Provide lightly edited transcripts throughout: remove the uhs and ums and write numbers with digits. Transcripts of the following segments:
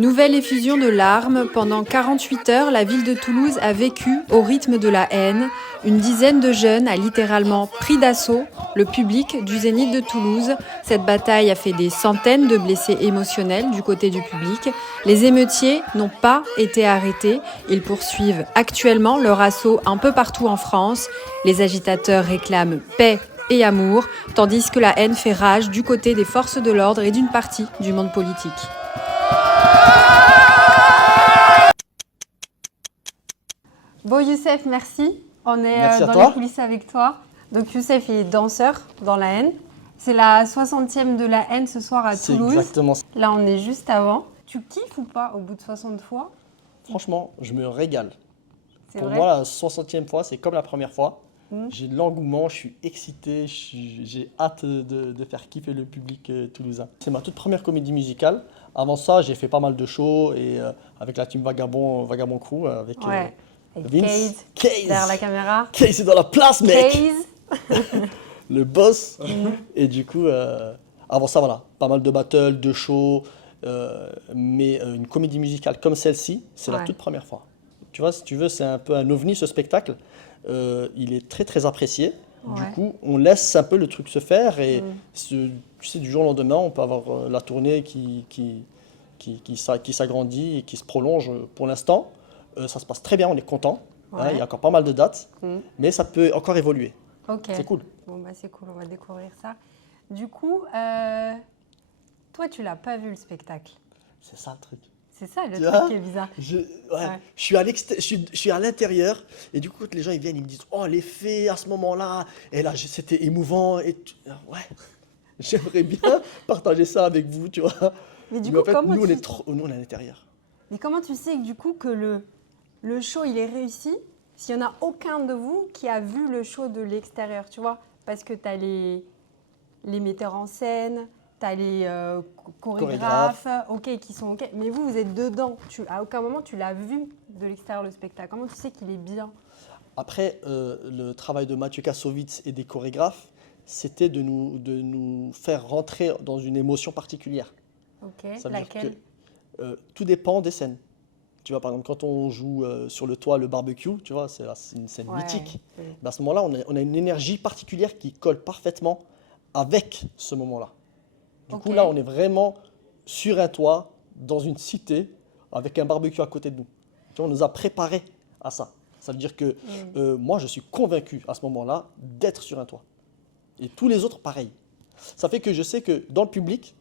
Nouvelle effusion de larmes. Pendant 48 heures, la ville de Toulouse a vécu au rythme de la haine. Une dizaine de jeunes a littéralement pris d'assaut le public du Zénith de Toulouse. Cette bataille a fait des centaines de blessés émotionnels du côté du public. Les émeutiers n'ont pas été arrêtés. Ils poursuivent actuellement leur assaut un peu partout en France. Les agitateurs réclament paix et amour, tandis que la haine fait rage du côté des forces de l'ordre et d'une partie du monde politique. Bon Youssef, merci. On est dans les coulisses avec toi. Donc Youssef est danseur dans la haine. C'est la 60e de la haine ce soir à Toulouse. C'est exactement ça. Là on est juste avant. Tu kiffes ou pas au bout de 60 fois? Franchement, je me régale. Pour vrai? moi, la 60e fois, c'est comme la première fois. J'ai de l'engouement, je suis excité, j'ai hâte de faire kiffer le public toulousain. C'est ma toute première comédie musicale. Avant ça, j'ai fait pas mal de shows et avec la team Vagabond Crew, avec Vince. Case, derrière la caméra. Case est dans la place, mec. Case. Le boss. Et du coup, avant ça, voilà, pas mal de battles, de shows. Mais une comédie musicale comme celle-ci, c'est la toute première fois. Tu vois, si tu veux, c'est un peu un ovni ce spectacle. Il est très très apprécié. Du coup, on laisse un peu le truc se faire et tu sais, du jour au lendemain, on peut avoir la tournée qui s'agrandit et qui se prolonge pour l'instant. Ça se passe très bien, on est content. Il y a encore pas mal de dates, mais ça peut encore évoluer. C'est cool. Bon, bah, c'est cool, on va découvrir ça. Du coup, toi, tu l'as pas vu le spectacle. C'est ça le truc. C'est ça le truc qui est bizarre. Je suis à l'intérieur et du coup, quand les gens ils viennent, ils me disent « Oh, l'effet à ce moment-là !» Et là, c'était émouvant. Et ouais, j'aimerais bien partager ça avec vous, tu vois. Mais du coup, en fait, comment nous, on est à l'intérieur. Mais comment tu sais que du coup que le show, il est réussi s'il n'y en a aucun de vous qui a vu le show de l'extérieur, tu vois? Parce que tu as les metteurs en scène, tu as les chorégraphes, qui sont OK. Mais vous êtes dedans. À aucun moment, tu l'as vu de l'extérieur, le spectacle. Comment tu sais qu'il est bien? Après, le travail de Mathieu Kassovitz et des chorégraphes, c'était de nous faire rentrer dans une émotion particulière. OK, Ça veut laquelle? dire que tout dépend des scènes. Tu vois, par exemple, quand on joue sur le toit le barbecue, tu vois, c'est une scène mythique. Ben, à ce moment-là, on a une énergie particulière qui colle parfaitement avec ce moment-là. Du coup, là, on est vraiment sur un toit, dans une cité, avec un barbecue à côté de nous. Tu vois, on nous a préparés à ça. Ça veut dire que moi, je suis convaincu à ce moment-là d'être sur un toit. Et tous les autres, pareil. Ça fait que je sais que dans le public,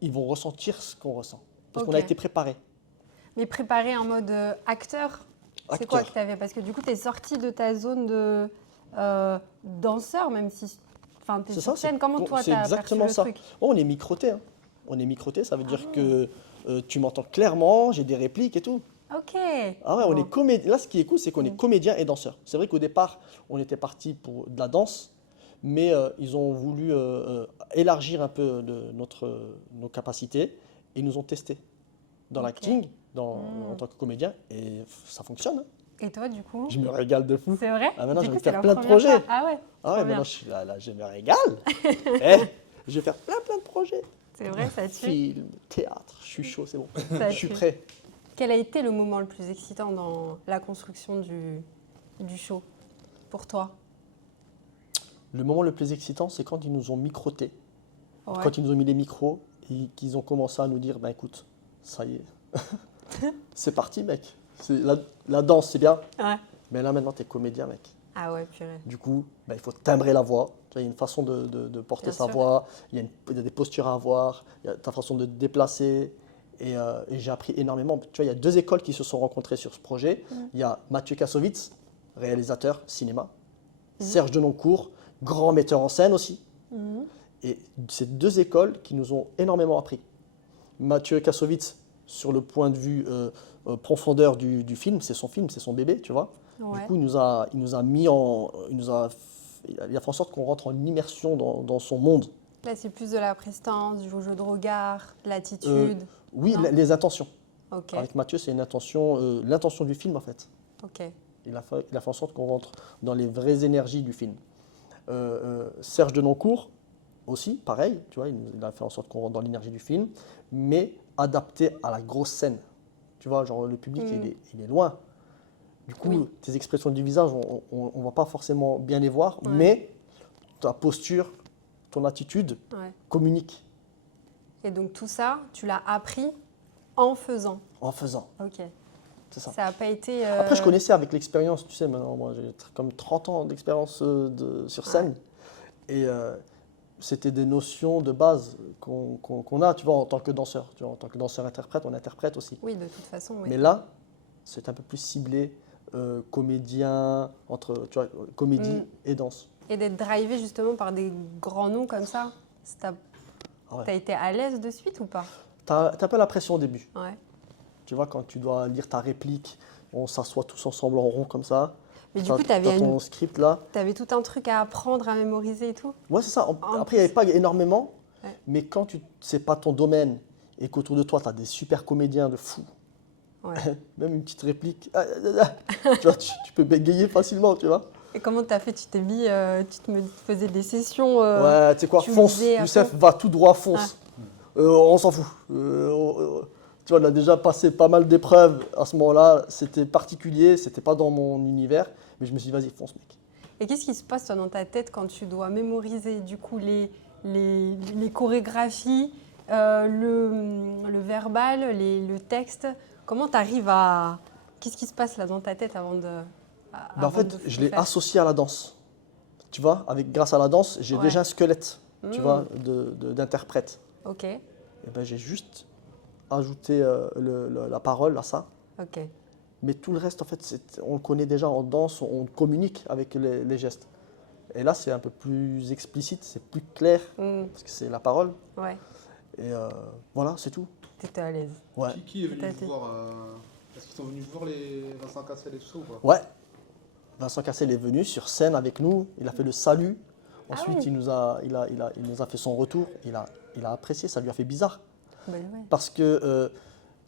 ils vont ressentir ce qu'on ressent. Parce qu'on a été préparés. Mais préparé en mode acteur, c'est quoi que tu avais? Parce que du coup, tu es sorti de ta zone de danseur, même si tu es sur scène. Comment toi, tu as perçu le truc? On est microté. Hein. On est microté, ça veut dire que tu m'entends clairement, j'ai des répliques et tout. OK. Ah ouais, on est comédien. Là, ce qui est cool, c'est qu'on est comédien et danseur. C'est vrai qu'au départ, on était parti pour de la danse, mais ils ont voulu élargir un peu nos capacités et nous ont testés dans l'acting, en tant que comédien, et ça fonctionne. Hein. Et toi, du coup? Je me régale de fou. C'est vrai? Ah, maintenant, je vais faire plein de projets. Ah ouais? Ah ouais, maintenant, je me régale. Je vais faire plein de projets. C'est vrai, ça tue. Film, théâtre, je suis chaud, c'est bon. Je suis prêt. Quel a été le moment le plus excitant dans la construction du show, pour toi? Le moment le plus excitant, c'est quand ils nous ont microtés. Quand ils nous ont mis les micros et qu'ils ont commencé à nous dire, bah écoute, ça y est, c'est parti, mec. La danse, c'est bien, mais là maintenant, t'es comédien, mec. Ah ouais, purée. Du coup, il faut timbrer la voix. Il y a une façon de porter sa voix, il y a des postures à avoir, il y a ta façon de te déplacer. Et j'ai appris énormément. Tu vois, il y a deux écoles qui se sont rencontrées sur ce projet. Il y a Mathieu Kassovitz, réalisateur cinéma, Serge Denoncourt, grand metteur en scène aussi. Et c'est deux écoles qui nous ont énormément appris. Mathieu Kassovitz, sur le point de vue profondeur du film, c'est son film, c'est son bébé, tu vois. Du coup, il a fait en sorte qu'on rentre en immersion dans son monde. Là, c'est plus de la prestance, du jeu de regard, de l'attitude. Oui, les intentions. Okay. Avec Mathieu, c'est une intention, l'intention du film en fait. Okay. Il a fait en sorte qu'on rentre dans les vraies énergies du film. Serge Denoncourt aussi, pareil, tu vois, il a fait en sorte qu'on rentre dans l'énergie du film. Mais adapté à la grosse scène. Tu vois, genre le public, il est loin. Du coup, tes expressions du visage, on ne va pas forcément bien les voir, mais ta posture, ton attitude communique. Et donc tout ça, tu l'as appris en faisant. En faisant. Ok. C'est ça. Ça n'a pas été... Après, je connaissais avec l'expérience, tu sais, maintenant, moi j'ai comme 30 ans d'expérience sur scène. Et c'était des notions de base qu'on a, tu vois, en tant que danseur. Tu vois, en tant que danseur-interprète, on interprète aussi. Oui, de toute façon, oui. Mais là, c'est un peu plus ciblé, comédien, entre, tu vois, comédie et danse. Et d'être drivé justement par des grands noms comme ça, t'as été à l'aise de suite ou pas? T'as un peu la pression au début. Ouais. Tu vois, quand tu dois lire ta réplique, on s'assoit tous ensemble en rond comme ça. Mais du coup, tu avais ton script là. Tu avais tout un truc à apprendre, à mémoriser et tout? Ouais, c'est ça. Après, il n'y avait pas énormément. Ouais. Mais quand tu sais pas ton domaine et qu'autour de toi, tu as des super comédiens de fou, même une petite réplique, tu vois, tu peux bégayer facilement, tu vois. Et comment tu as fait? Tu t'es mis, tu te faisais des sessions ouais, tu sais quoi, fonce. Youssef, va tout droit, fonce. On s'en fout. Tu vois, on a déjà passé pas mal d'épreuves à ce moment-là. C'était particulier, c'était pas dans mon univers. Mais je me suis dit, vas-y, fonce, mec. Et qu'est-ce qui se passe toi, dans ta tête quand tu dois mémoriser du coup les chorégraphies, le verbal, le texte? Comment tu arrives à... Qu'est-ce qui se passe là dans ta tête avant de... En fait, je l'ai associé à la danse. Tu vois, grâce à la danse, j'ai déjà un squelette, tu vois, d'interprète. Ok. Et ben, j'ai juste ajouté la parole à ça. Ok. Mais tout le reste, en fait, on le connaît déjà en danse, on communique avec les gestes. Et là, c'est un peu plus explicite, c'est plus clair, parce que c'est la parole. Ouais. Et voilà, c'est tout. Tu étais à l'aise. Ouais. Qui est venu vous voir Est-ce qu'ils sont venus voir les Vincent Cassel et tout ça ou pas? Ouais. Vincent Cassel est venu sur scène avec nous, il a fait le salut. Ensuite, il nous a fait son retour, il a apprécié, ça lui a fait bizarre. Ben ouais. Parce que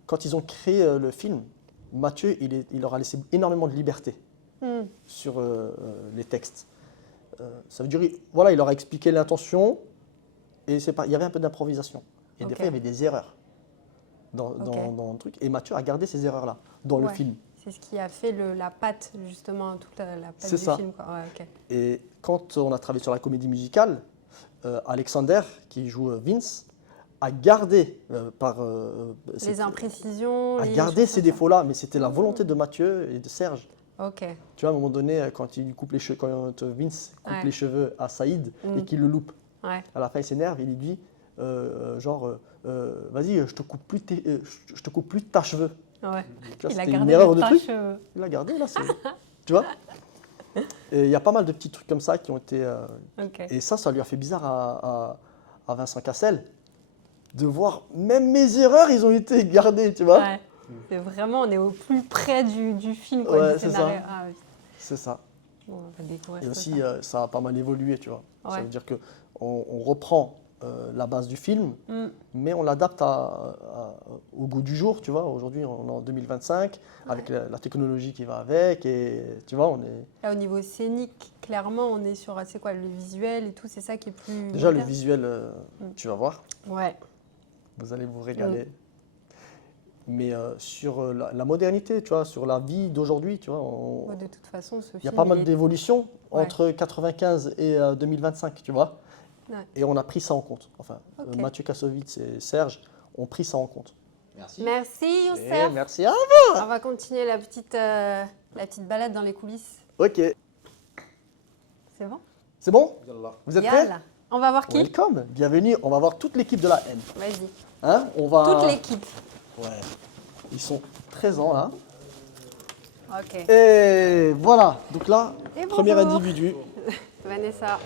quand ils ont créé le film, Mathieu, il leur a laissé énormément de liberté sur les textes. Ça veut dire, voilà, il leur a expliqué l'intention et il y avait un peu d'improvisation. Et des fois, il y avait des erreurs dans le truc. Et Mathieu a gardé ces erreurs-là dans le film. C'est ce qui a fait la patte, justement, toute la patte du film. Quoi. Ouais, okay. Et quand on a travaillé sur la comédie musicale, Alexander, qui joue Vince, a gardé les imprécisions, a gardé ces défauts-là, mais c'était la volonté de Mathieu et de Serge. Ok. Tu vois, à un moment donné, quand Vince coupe les cheveux à Saïd et qu'il le loupe, à la fin il s'énerve, il lui dit vas-y, je te coupe plus de ta cheveux. Ouais. Tu vois, il a gardé une erreur de truc. Il a gardé là, tu vois. Et il y a pas mal de petits trucs comme ça qui ont été. Et ça lui a fait bizarre à Vincent Cassel de voir même mes erreurs, ils ont été gardées, tu vois. Ouais. C'est vraiment, on est au plus près du film, quoi, du scénario. Ça. Ah, oui. C'est ça. Bon, on va découvrir. Et aussi, ça a pas mal évolué, tu vois. Ouais. Ça veut dire que on reprend la base du film, mais on l'adapte au goût du jour, tu vois. Aujourd'hui, on est en 2025, avec la technologie qui va avec, et tu vois, on est... Là, au niveau scénique, clairement, on est sur, c'est quoi, le visuel et tout, c'est ça qui est plus... Déjà, le visuel, tu vas voir. Ouais. Vous allez vous régaler. Mais sur la modernité, tu vois, sur la vie d'aujourd'hui, tu vois. De toute façon, ce film... Il y a pas mal d'évolutions entre 95 et 2025, tu vois. Ouais. Et on a pris ça en compte. Enfin, Mathieu Kassovitz et Serge ont pris ça en compte. Merci. Merci, Youssef. Merci à vous. On va continuer la petite balade dans les coulisses. Ok. C'est bon? C'est bon? Vous êtes prêts? On va voir qui? Welcome. Bienvenue. On va voir toute l'équipe de la haine. Vas-y. Hein? On va... Toute l'équipe. Ouais. Ils sont présents là. Ok. Et voilà. Donc là, premier individu. Vanessa.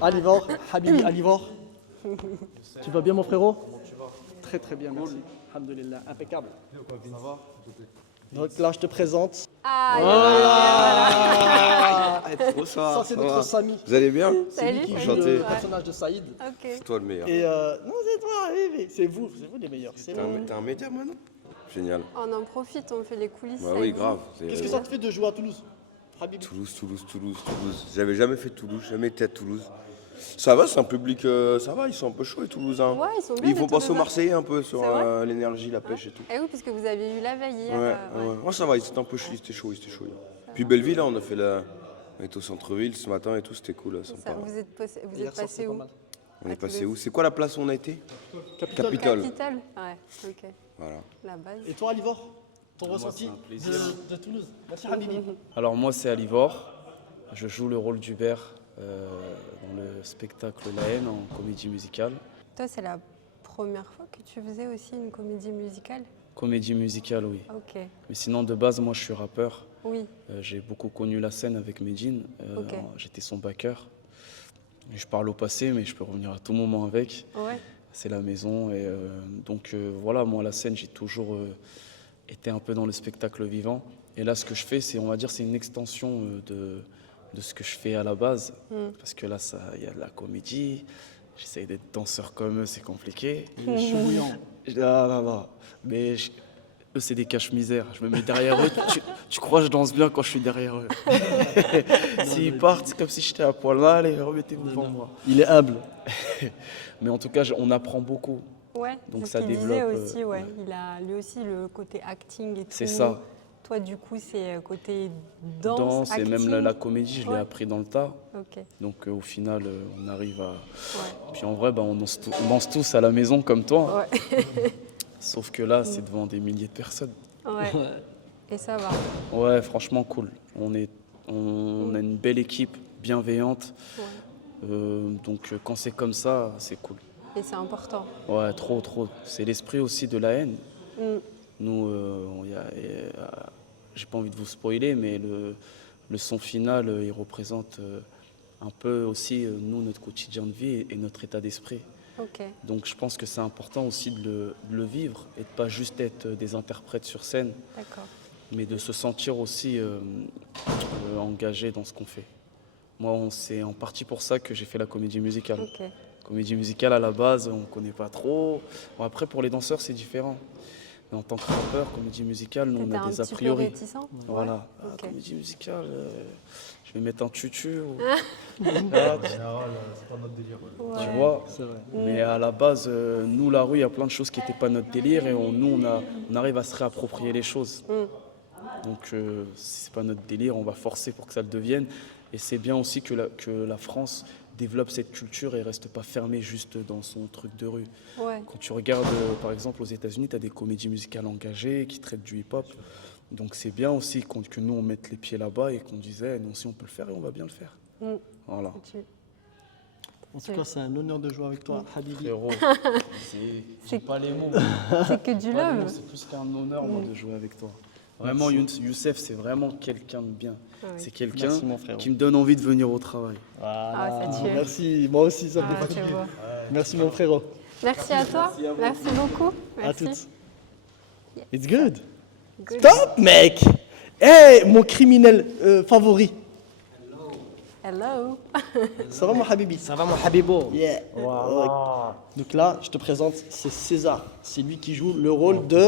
Alivor, Habibi Alivor. Tu vas bien mon frérot? Comment tu vas? Très très bien, merci. Alhamdulillah, impeccable. Ça va? Donc là, je te présente. Ça, c'est notre Samy. Vous allez bien? Salut, qui joue le personnage de Saïd. C'est toi le meilleur. Et non, c'est toi, c'est vous les meilleurs. T'es un média maintenant? Génial. On en profite, on fait les coulisses. Bah oui, grave. Qu'est-ce que ça te fait de jouer à Toulouse? Toulouse. J'avais jamais fait Toulouse, jamais été à Toulouse. Ça va, c'est un public, ça va, ils sont un peu chauds les Toulousains. Ouais, ils sont bien. Ils font les penser aux Toulousains. Marseillais un peu sur C'est vrai l'énergie, la pêche et tout. Eh oui, puisque vous avez eu la veille hier. Ouais. Moi ça va, ils étaient un peu chauds, ils étaient chauds. Puis Belleville, là, on était au centre-ville ce matin et tout, c'était cool, C'est sympa. ça. Vous êtes Hier soir, passé c'est où? pas mal. On est à passé Toulouse. où? C'est quoi la place où on a été? Capitole. Capitale. Ouais, ok. Voilà. La base. Et toi, Alivor, ton Moi, ressenti c'est un plaisir. de Toulouse? Merci Habibi. Alors moi c'est Alivor, je joue le rôle d'Hubert dans le spectacle La Haine en comédie musicale. Toi, c'est la première fois que tu faisais aussi une comédie musicale? Comédie musicale oui, Ok. mais sinon de base moi je suis rappeur. Oui. J'ai beaucoup connu la scène avec Medine, Ok. j'étais son backer. Et je parle au passé mais je peux revenir à tout moment avec, Ouais. c'est la maison. Et donc voilà, moi la scène j'ai toujours été un peu dans le spectacle vivant. Et là ce que je fais c'est, on va dire, c'est une extension de ce que je fais à la base. Parce que là il y a de la comédie, j'essaye d'être danseur comme eux, c'est compliqué. Non. Mais eux, c'est des cache-misères. Je me mets derrière eux. Tu crois que je danse bien quand je suis derrière eux. S'ils partent, c'est comme si j'étais à poil là. Allez, remettez-vous devant moi. Il est humble. Mais en tout cas, on apprend beaucoup. Ouais, Donc c'est ça ce qu'il disait développe, aussi, ouais. ouais. Il a lui aussi le côté acting et tout. C'est ça. Toi, du coup, c'est côté danse, Danse et acting. même la comédie, je l'ai Ouais. appris dans le tas. Ok, Donc au final, on arrive à... ouais. Puis en vrai, on danse tous à la maison comme toi. Ouais. Sauf que là, c'est devant des milliers de personnes. Ouais. Et ça va. Ouais, franchement, cool. On a une belle équipe, bienveillante. Ouais. Donc quand c'est comme ça, c'est cool. Et c'est important. Ouais, trop. C'est l'esprit aussi de La Haine. Mm. Nous, j'ai pas envie de vous spoiler, mais le son final, il représente un peu aussi, nous, notre quotidien de vie et notre état d'esprit. Ok. Donc je pense que c'est important aussi de le vivre et de pas juste être des interprètes sur scène, D'accord. mais de se sentir aussi engagé dans ce qu'on fait. Moi, c'est en partie pour ça que j'ai fait la comédie musicale. Ok. Comédie musicale, à la base, on ne connaît pas trop. Bon, après, pour les danseurs, c'est différent. Mais en tant que rappeur, comédie musicale, nous, on T'étais a un des a petit peu priori. réticent. Voilà. Ouais. Ah, Ok. comédie musicale, je vais mettre un tutu. En général, c'est pas notre délire. Ouais. Tu Ouais. vois. C'est vrai. Mais à la base, nous, la rue, il y a plein de choses qui n'étaient pas notre délire et on arrive à se réapproprier les choses. Donc, si c'est pas notre délire, on va forcer pour que ça le devienne. Et c'est bien aussi que la France développe cette culture et reste pas fermée juste dans son truc de rue. Ouais. Quand tu regardes, par exemple, aux États-Unis, tu as des comédies musicales engagées qui traitent du hip-hop. Donc c'est bien aussi que nous, on mette les pieds là-bas et qu'on disait, nous aussi, on peut le faire et on va bien le faire. Mm. Voilà. En tout cas, c'est un honneur de jouer avec toi, Habibi. Frérot, j'ai pas les mots. C'est que du Pas les mots, love. c'est plus qu'un honneur, moi, de jouer avec toi. Vraiment, Youssef, c'est vraiment quelqu'un de bien. Ah oui. C'est quelqu'un Merci, mon frère. qui me donne envie de venir au travail. Voilà. Ah, ça tue. Merci, moi aussi, ça me Ah, fait c'est beau. Merci, mon frérot. Merci à toi. Merci beaucoup. À Merci. toutes. It's good. Good. Stop, mec. Hey, mon criminel favori. Hello. Ça va, mon Habibi? Ça va mon Habibo? Yeah. Voilà. Donc là, je te présente, c'est César. C'est lui qui joue le rôle de...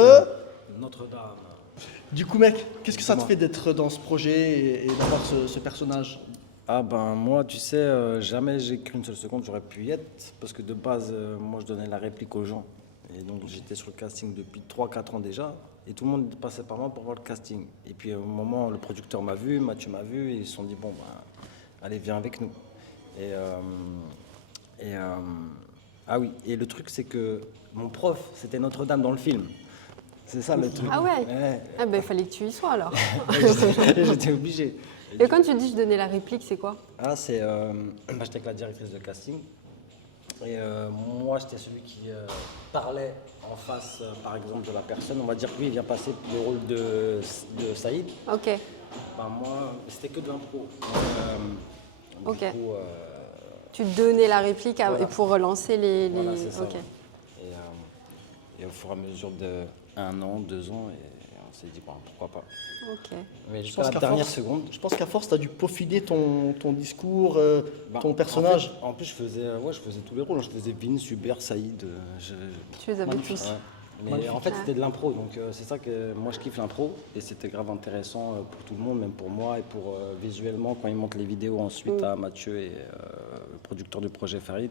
Notre-Dame. Du coup, mec, qu'est-ce que ça te fait d'être dans ce projet et d'avoir ce personnage? Ah ben moi, tu sais, jamais j'ai cru une seule seconde j'aurais pu y être. Parce que de base, moi je donnais la réplique aux gens. Et donc j'étais sur le casting depuis 3-4 ans déjà. Et tout le monde passait par moi pour voir le casting. Et puis au moment, le producteur m'a vu, Mathieu m'a vu, et ils se sont dit, bon, ben, allez, viens avec nous. Ah oui, et le truc c'est que mon prof, c'était Notre-Dame dans le film. C'est ça le truc. Ah ouais. Ouais. Ah ben, il fallait que tu y sois alors. J'étais obligé. Et quand tu dis je donnais la réplique, c'est quoi? Ah, c'est. J'étais avec la directrice de casting. Et moi, j'étais celui qui parlait en face, par exemple, de la personne. On va dire que lui, il vient passer le rôle de Saïd. Ok. Ben, moi, c'était que de l'impro. Ok. Du coup, Tu donnais la réplique Voilà. et pour relancer les. voilà, c'est ça. Ok. Et au fur et à mesure de 1 an, 2 ans, et on s'est dit, bon, pourquoi pas. Ok. Mais Je jusqu'à pense la qu'à dernière force- seconde. Je pense qu'à force, tu as dû peaufiner ton discours, ben, ton personnage. En plus, je faisais tous les rôles. Je faisais Vince, Hubert, Saïd. Tu les avais Magnifique. tous. Ouais. Mais Magnifique. en fait, c'était de l'impro, donc c'est ça que moi je kiffe l'impro et c'était grave intéressant pour tout le monde, même pour moi et pour visuellement quand ils montent les vidéos ensuite à Mathieu et le producteur du projet Farid,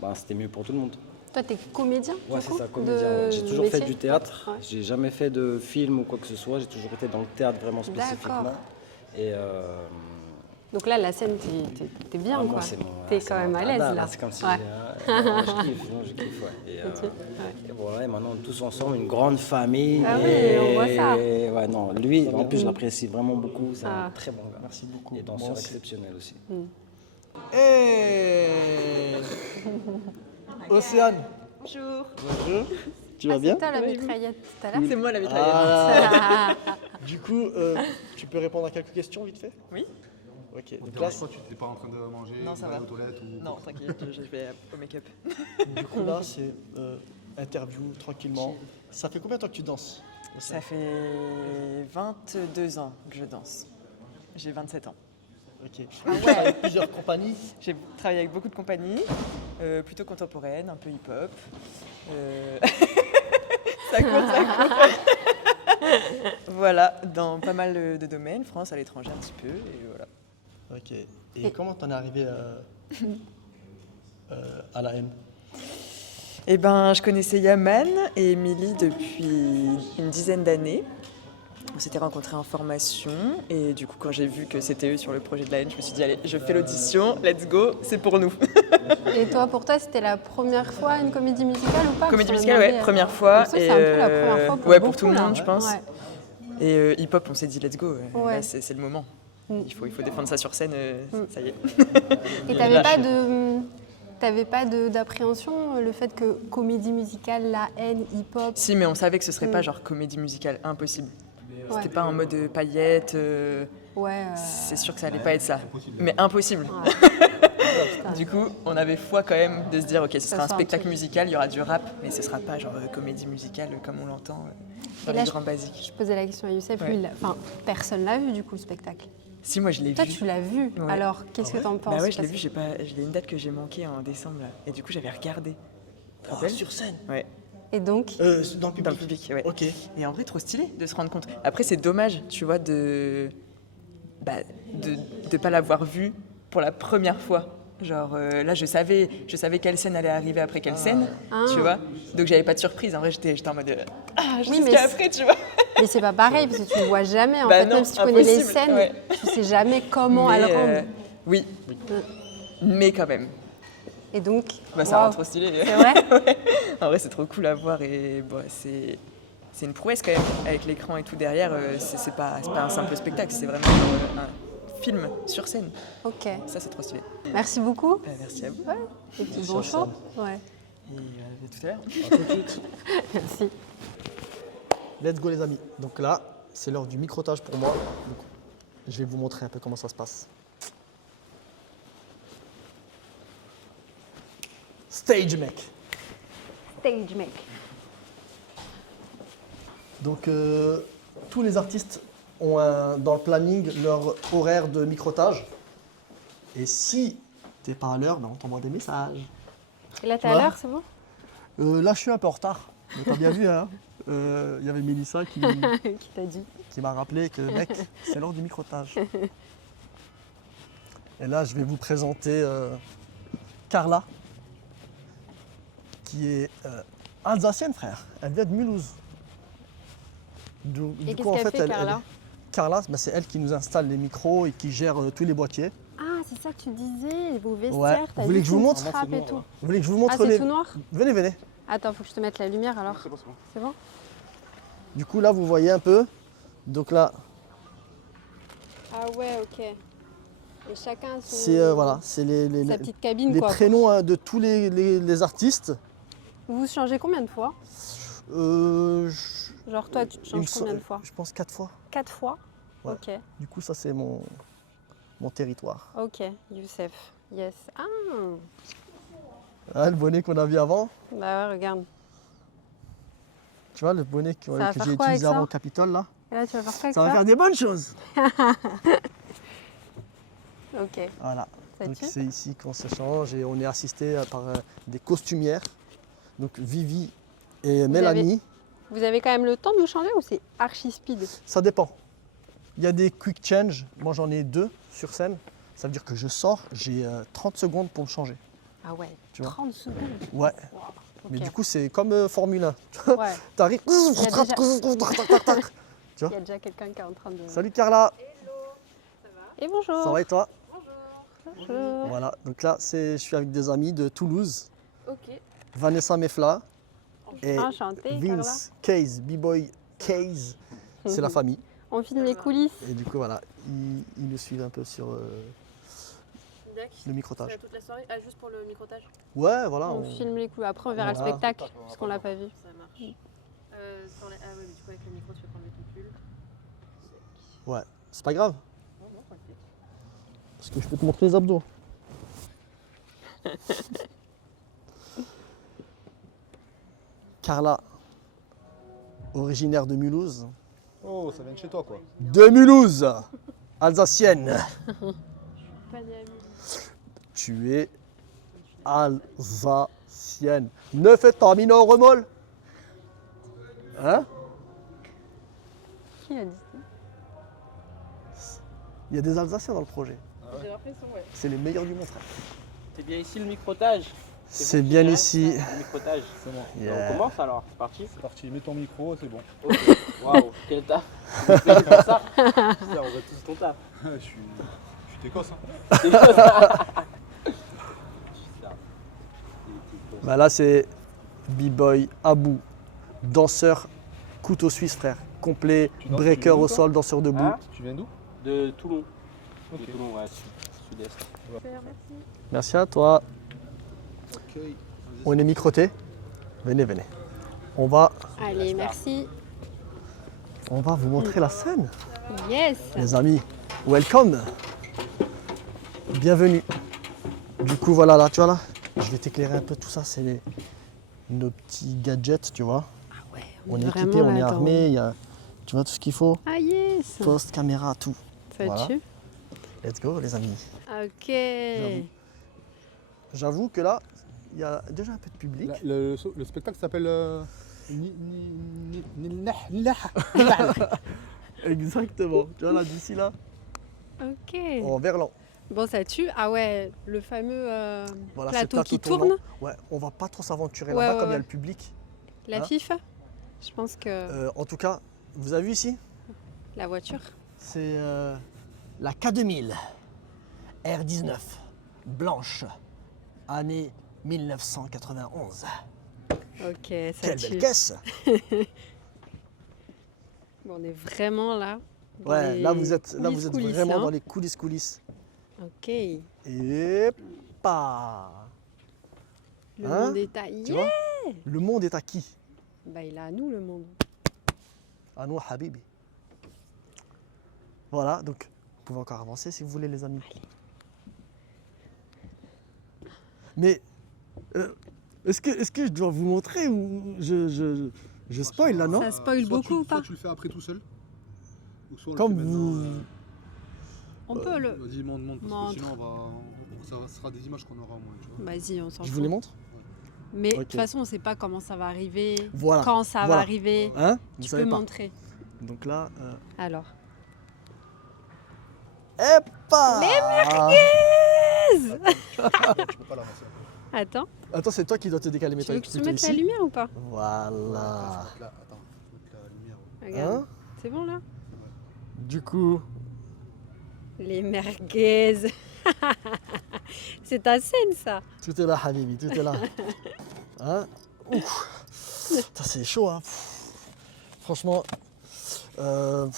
bah, c'était mieux pour tout le monde. Toi, t'es comédien? Ouais, du c'est coup, ça, comédien. de Ouais. J'ai toujours fait métier? du théâtre. Ouais. J'ai jamais fait de film ou quoi que ce soit. J'ai toujours été dans le théâtre vraiment spécifiquement. D'accord. Et Donc là, la scène, t'es bien, moi, quoi. c'est mon. T'es c'est quand même mon à l'aise, dada, là. C'est comme si Ouais. je kiffe, non, je kiffe, ouais. Et voilà, et maintenant tous ensemble, une grande famille. Ah oui, on voit ça. Ouais, non, lui, en plus, je l'apprécie vraiment beaucoup. C'est Ah. un très bon gars. Merci beaucoup. Et Moi danseur aussi. exceptionnel aussi. Hey Océane. Bonjour. Bonjour. Tu vas bien? C'est toi la mitraillette tout à l'heure? C'est moi la mitraillette. Ah. Du coup, tu peux répondre à quelques questions vite fait? Oui. Ok. Donc Donc là, là, toi, tu n'étais pas en train de manger, Non, ça d'aller va. aux toilettes ou... Non, t'inquiète, je vais au make-up. du coup, là, c'est interview tranquillement. Ça fait combien de temps que tu danses? Ça fait 22 ans que je danse. J'ai 27 ans. Ok. Avec plusieurs compagnies. J'ai travaillé avec beaucoup de compagnies, plutôt contemporaines, un peu hip-hop. Ça court, ça court. Voilà, dans pas mal de domaines, France, à l'étranger un petit peu, et voilà. Ok. Et comment t'en es arrivé à la haine? Eh ben, je connaissais Yaman et Émilie depuis une dizaine d'années. On s'était rencontrés en formation et du coup, quand j'ai vu que c'était eux sur le projet de la haine, je me suis dit, allez, je fais l'audition, let's go, c'est pour nous. Et toi, pour toi, c'était la première fois une comédie musicale ou pas? Comédie Parce qu'on musicale, a ouais, demandé, première fois. Donc ça, c'est un peu la première fois pour ouais, beaucoup, pour tout le là. monde, je pense. Ouais. Et hip-hop, on s'est dit, let's go, Ouais. là, c'est le moment. Il faut défendre ça sur scène, ça y est. Et t'avais pas d'appréhension, le fait que comédie musicale, la haine, hip-hop? Si, mais on savait que ce serait pas genre comédie musicale, impossible. Ouais. C'était pas en mode paillettes, Ouais. c'est sûr que ça allait pas être ça. Mais impossible. Du coup, on avait foi quand même de se dire, ok, ce sera un sera un spectacle truc. musical, il y aura du rap, mais ce sera pas genre comédie musicale comme on l'entend dans Et là, les grands basiques. Je posais la question à Youssef, Ouais. lui, personne l'a vu du coup le spectacle. Si, moi je l'ai Toi, vu. tu l'as vu. Ouais. Alors, qu'est-ce que t'en penses? Bah ouais, je l'ai Parce vu, j'ai une date que j'ai manquée en décembre là. Et du coup, j'avais regardé. Tu te Ah, rappelles sur scène. Ouais, Et donc, Dans le public. dans le public, ouais. Ok. Et en vrai, trop stylé de se rendre compte. Après, c'est dommage, tu vois, de pas l'avoir vu pour la première fois. Genre là, je savais quelle scène allait arriver après quelle scène, tu vois. Donc j'avais pas de surprise. En vrai, j'étais en mode je Oui, sais ce mais qu'il y a après, tu vois. mais c'est pas pareil parce que tu ne vois jamais en Bah fait, non, même si tu connais les impossible, scènes, ouais. tu sais jamais comment Mais, elles rendent. oui, mais quand même. Et donc, Bah, ça waouh. rend trop stylé. C'est vrai? Ouais. En vrai, c'est trop cool à voir et bon, c'est une prouesse quand même avec l'écran et tout derrière. C'est pas un simple spectacle, c'est vraiment un film sur scène. Ok. Ça, c'est trop stylé. Merci beaucoup. Merci à vous. Et puis Merci, bon show. Océane. Ouais. Et à tout à l'heure. À tout de suite. Merci. Let's go les amis. Donc là, c'est l'heure du microtage pour moi. Donc, je vais vous montrer un peu comment ça se passe. Stage mec. Stage mec. Donc tous les artistes ont dans le planning leur horaire de microtage. Et si t'es pas à l'heure, ben on t'envoie des messages. Et là, t'es Tu à vois l'heure, c'est bon? Là, je suis un peu en retard. Mais t'as bien vu, hein. Il y avait Mélissa Qui t'a dit? qui m'a rappelé que, mec, c'est l'heure du microtage. Et là, je vais vous présenter Carla, qui est alsacienne, frère. Elle vient de Mulhouse. Et qu'est-ce qu'elle fait, Carla? Carla, ben, c'est elle qui nous installe les micros et qui gère tous les boîtiers. Ah, c'est ça que tu disais, vos vestiaires, Ouais. t'as Vous voulez dit que je vous une montre? trappe et tout. Vous voulez que je vous Ah, montre c'est les... tout noir? Venez, venez. Attends, faut que je te mette la lumière alors. C'est bon, c'est bon. C'est bon? Du coup, là, vous voyez un peu. Donc là, Ah ouais, ok. Et chacun a son... c'est voilà, c'est sa petite cabine, les quoi. prénoms de tous les artistes. Vous vous changez combien de fois? Genre toi, tu te changes combien de fois? Je pense 4 fois. 4 fois? Ouais. Ok, Du coup, ça, c'est mon territoire. ok, Youssef. Yes. Ah, Ah, le bonnet qu'on a vu avant, bah ouais, regarde. tu vois, le bonnet que va faire j'ai quoi avec utilisé ça avant au Capitole, là. Et là, tu vas faire quoi avec Ça va ça? faire des bonnes choses. Ok, Voilà. ça Donc tue. c'est ici qu'on s'échange et on est assisté par des costumières. Donc Vivi et Mélanie. Vous avez quand même le temps de vous changer ou c'est archi speed? Ça dépend. Il y a des quick change. Moi j'en ai 2 sur scène. Ça veut dire que je sors, j'ai 30 secondes pour me changer. Ah ouais, Tu vois. 30 secondes. Ouais. Wow. Mais Ok. du coup, c'est comme Formule 1. Ouais. T'arrives. Il y a déjà- Tu vois. Il y a déjà quelqu'un qui est en train de... Salut Carla, Et bonjour. ça va et toi? Bonjour. Voilà, donc là, je suis avec des amis de Toulouse, Ok. Vanessa Mefla et Enchantée, Vince Case, B-Boy Case, c'est la famille. On filme les coulisses. Et du coup, voilà, ils nous suivent un peu sur le microtage. Toute la soirée. Ah, juste pour le microtage. Ouais, voilà. On filme les coulisses. Après, on verra Voilà. le spectacle, parce qu'on l'a pas vu. Ça marche. Ah ouais, mais du coup, avec le micro, tu peux prendre ton pull. Ouais, c'est pas grave. Parce que je peux te montrer les abdos. Carla, originaire de Mulhouse. Oh, ça vient de chez toi, quoi. De Mulhouse, alsacienne. Pas d'amis. Tu es alsacienne. Ne fais pas mineur au remol. Hein? Qui a dit ça? Il y a des Alsaciens dans le projet. J'ai l'impression, ouais. C'est les meilleurs du monde, frère. C'est bien ici le microtage. C'est bien ici. Le microtage. C'est bon. Yeah. On commence alors, c'est parti. C'est parti, mets ton micro, c'est bon. Ok. Waouh, quel taf. Tu fais comme ça. Ça, on va tous ton taf. je suis t'écosse, hein. Bah là, c'est B-Boy Abou, danseur couteau suisse, frère. Complet, Tu danses, breaker tu danses, au toi sol, danseur debout. Hein? Tu viens d'où? De Toulon. Ok. De Toulon, ouais, sud-est. Super, merci. Merci à toi. Ok. On est microté. Venez, venez. On va Allez, merci. vous montrer la scène. Yes. Les amis, welcome. Bienvenue. Du coup, voilà, là, tu vois là, je vais t'éclairer un peu tout ça. C'est nos petits gadgets, tu vois. Ah ouais, On est vraiment équipé, on est là-dedans. armé. Il y a, tu vois tout ce qu'il faut. Ah yes. Poste, caméra, tout. Ça Voilà. tue. Let's go, les amis. Ok. J'avoue que là, il y a déjà un peu de public. Le spectacle s'appelle Exactement. Tu vois là, d'ici là, Ok. en verlan. Bon, ça tue. Ah ouais, le fameux Voilà, plateau c'est qui tournant. tourne. Ouais, on va pas trop s'aventurer Ouais, là-bas ouais, comme il y a ouais. le public. La Hein? FIFA. Je pense que En tout cas, vous avez vu ici, la voiture. c'est la K2000 R19 blanche, année 1991. Ok, ça Quelle tue. belle caisse! Bon, on est vraiment là. dans Ouais, les là vous êtes coulisses, vraiment hein. dans les coulisses. Ok. Et pas. Le Hein? monde est à... Tu Yeah. vois? Le monde est à qui? Bah, il est à nous, le monde. À nous, Habibi. Voilà, donc vous pouvez encore avancer si vous voulez, les amis. Mais est-ce que je dois vous montrer ou je spoil là, non? Ça spoil beaucoup ou pas? Soit tu le fais après tout seul. Ou soit on Comme le fait maintenant, vous. On peut le... Vas-y, montre, parce Montre. que sinon ça sera des images qu'on aura au moins, tu vois. Vas-y, on s'en Je fout. vous les montre? Mais de Ok. toute façon, on ne sait pas comment ça va arriver, Voilà. quand ça va Voilà. arriver. Hein? Vous Tu savez peux pas. montrer. Donc là. Alors. Epa! Tu peux pas l'avancer. Attends, Attends, c'est toi qui dois te décaler, mais tu veux toi que je te plutôt mette la ici. lumière ou pas? Voilà. Là, attends, faut mettre la lumière. Regarde. Hein? C'est bon là? Du coup, Les merguez. C'est ta scène ça. tout est là, Habibi, tout est là. Hein? Ouf. Putain, c'est chaud, hein. Franchement, je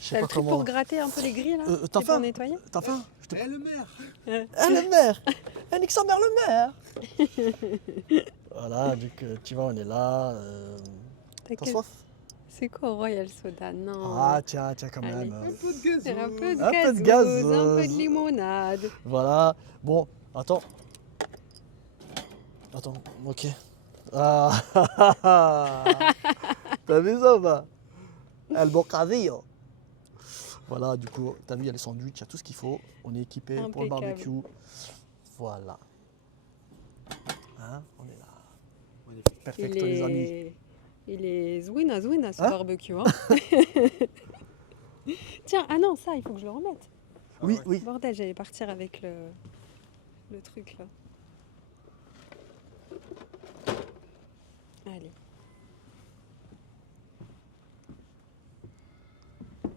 sais T'as pas le truc comment. pour gratter un peu les grilles là? T'as C'est faim? pour nettoyer? T'as faim? Je te... Eh le maire! Ah, le maire! Ah, nique sa mère, le maire! Voilà, donc tu vois, on est là. T'as T'inquiète. soif? C'est quoi Royal Soda? Non. Ah, tiens, quand Allez. même. Un peu de gaz! C'est un peu de Un peu de gazeuse, un gazeuse. peu de limonade. Voilà. Bon, attends. Attends, ok. Ah, t'as vu ça ou pas? El bocadillo. Voilà, du coup, t'as vu, il y a les sandwichs, il y a tout ce qu'il faut. On est équipé pour le Impeccable. barbecue. Voilà. Hein, on est là. Magnifique. Perfecto, les amis. Il est zouina ce Hein? barbecue. Hein. Tiens, ah non, ça, il faut que je le remette. Oui, oui. Bordel, j'allais partir avec le truc là. Allez.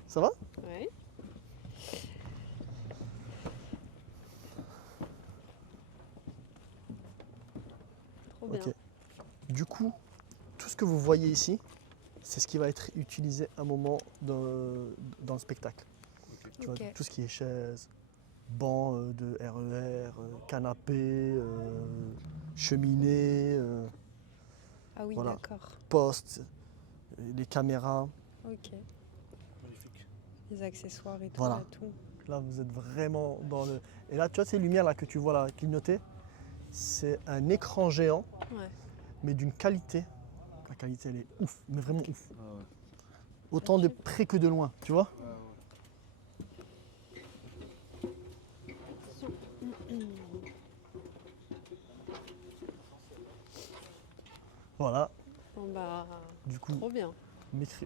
Ça va? Ouais. Trop bien. Ok. Du coup, tout ce que vous voyez ici, c'est ce qui va être utilisé à un moment dans le spectacle. Tu vois, Ok. tout ce qui est chaises, bancs de RER, canapé, cheminée, Ah oui, voilà. d'accord. postes, les caméras. Ok. Les accessoires et tout. Voilà. Là, tout. Là, vous êtes vraiment dans le... Et là, tu vois ces lumières là que tu vois là clignoter, c'est un écran géant, Ouais. mais d'une qualité. La qualité, elle est ouf, mais vraiment ouf. Autant de près que de loin, tu vois. Voilà, Bon bah, du coup, trop bien.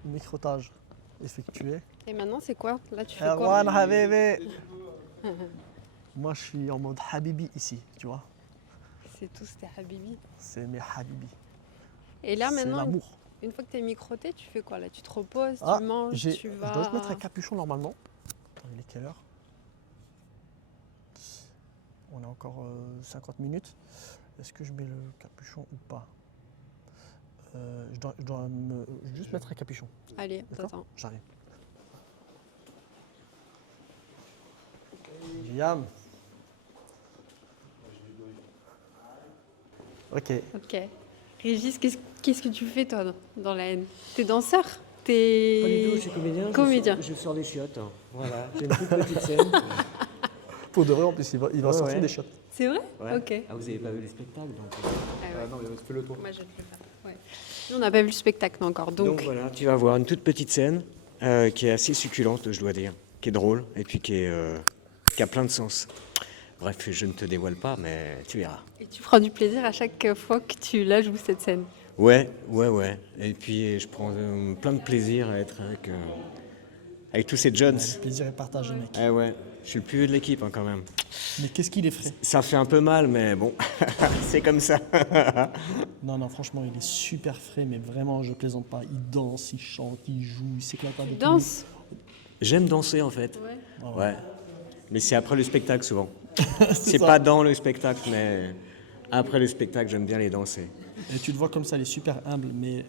microtage effectué. Et maintenant, c'est quoi? Là, tu fais quoi? Erwan Habibi. Moi, je suis en mode Habibi ici, tu vois. C'est tout, c'était Habibi. C'est mes Habibi. Et là, C'est maintenant, l'amour. une fois que tu es microté, tu fais quoi là? Tu te reposes, Ah, tu manges, tu je vas. dois te mettre un capuchon normalement. Attends, il est quelle heure? On a encore 50 minutes. Est-ce que je mets le capuchon ou pas? Je dois juste mettre un capuchon. Allez, D'accord? attends. J'arrive. Yam. Ok. Ok. Régis, qu'est-ce que tu fais toi dans la haine? T'es danseur? T'es. Pas du tout, je suis comédien. Comédien. Je sors des chiottes. Hein. Voilà, j'ai une toute petite scène. Pour de vrai, en plus, il va Ouais, sortir ouais. des shots. C'est vrai? Ouais. Ok. Ah, vous avez pas vu les spectacles donc. Ah ouais. non, il fait le tour. Moi, je vais te le faire. Ouais. Nous, on n'a pas vu le spectacle encore, donc. voilà, tu vas voir une toute petite scène qui est assez succulente, je dois dire, qui est drôle et puis qui a plein de sens. Bref, je ne te dévoile pas, mais tu verras. Et tu prends du plaisir à chaque fois que tu la joues cette scène. Ouais. Et puis je prends plein de plaisir à être avec tous ces Jones. Le plaisir est partagé, mec. Ah ouais, je suis le plus vieux de l'équipe hein, quand même. Mais qu'est-ce qu'il est frais? Ça fait un peu mal, mais bon, c'est comme ça. Non, franchement, il est super frais, mais vraiment, je plaisante pas. Il danse, il chante, il joue, il s'éclate Tu avec danses? J'aime danser en fait. Ouais. Ouais. Mais c'est après le spectacle souvent. C'est ça. pas dans le spectacle, mais après le spectacle, j'aime bien les danser. Et tu le vois comme ça, il est super humble, mais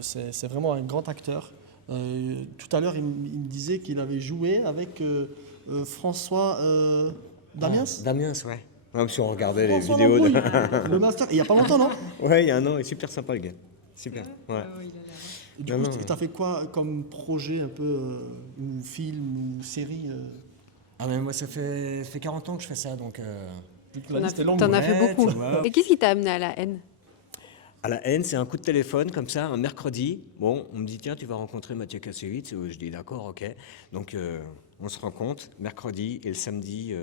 c'est vraiment un grand acteur. Tout à l'heure, il me disait qu'il avait joué avec François Damiens. Damiens, ouais. Même si on regardait les François vidéos de... Lambrouille, le master, il y a pas longtemps, non? Ouais, il y a un an, il est super sympa le gars. Super, ouais. Et du Non, coup, non. tu as fait quoi comme projet un peu, ou film, ou série Ah mais moi ça fait 40 ans que je fais ça, donc... T'en as fait beaucoup. tu vois. Et qu'est-ce qui t'a amené à la haine? À la haine, c'est un coup de téléphone comme ça, un mercredi. Bon, on me dit, tiens, tu vas rencontrer Mathieu Kassovitz. Je dis, d'accord, ok. Donc, on se rencontre mercredi et le samedi,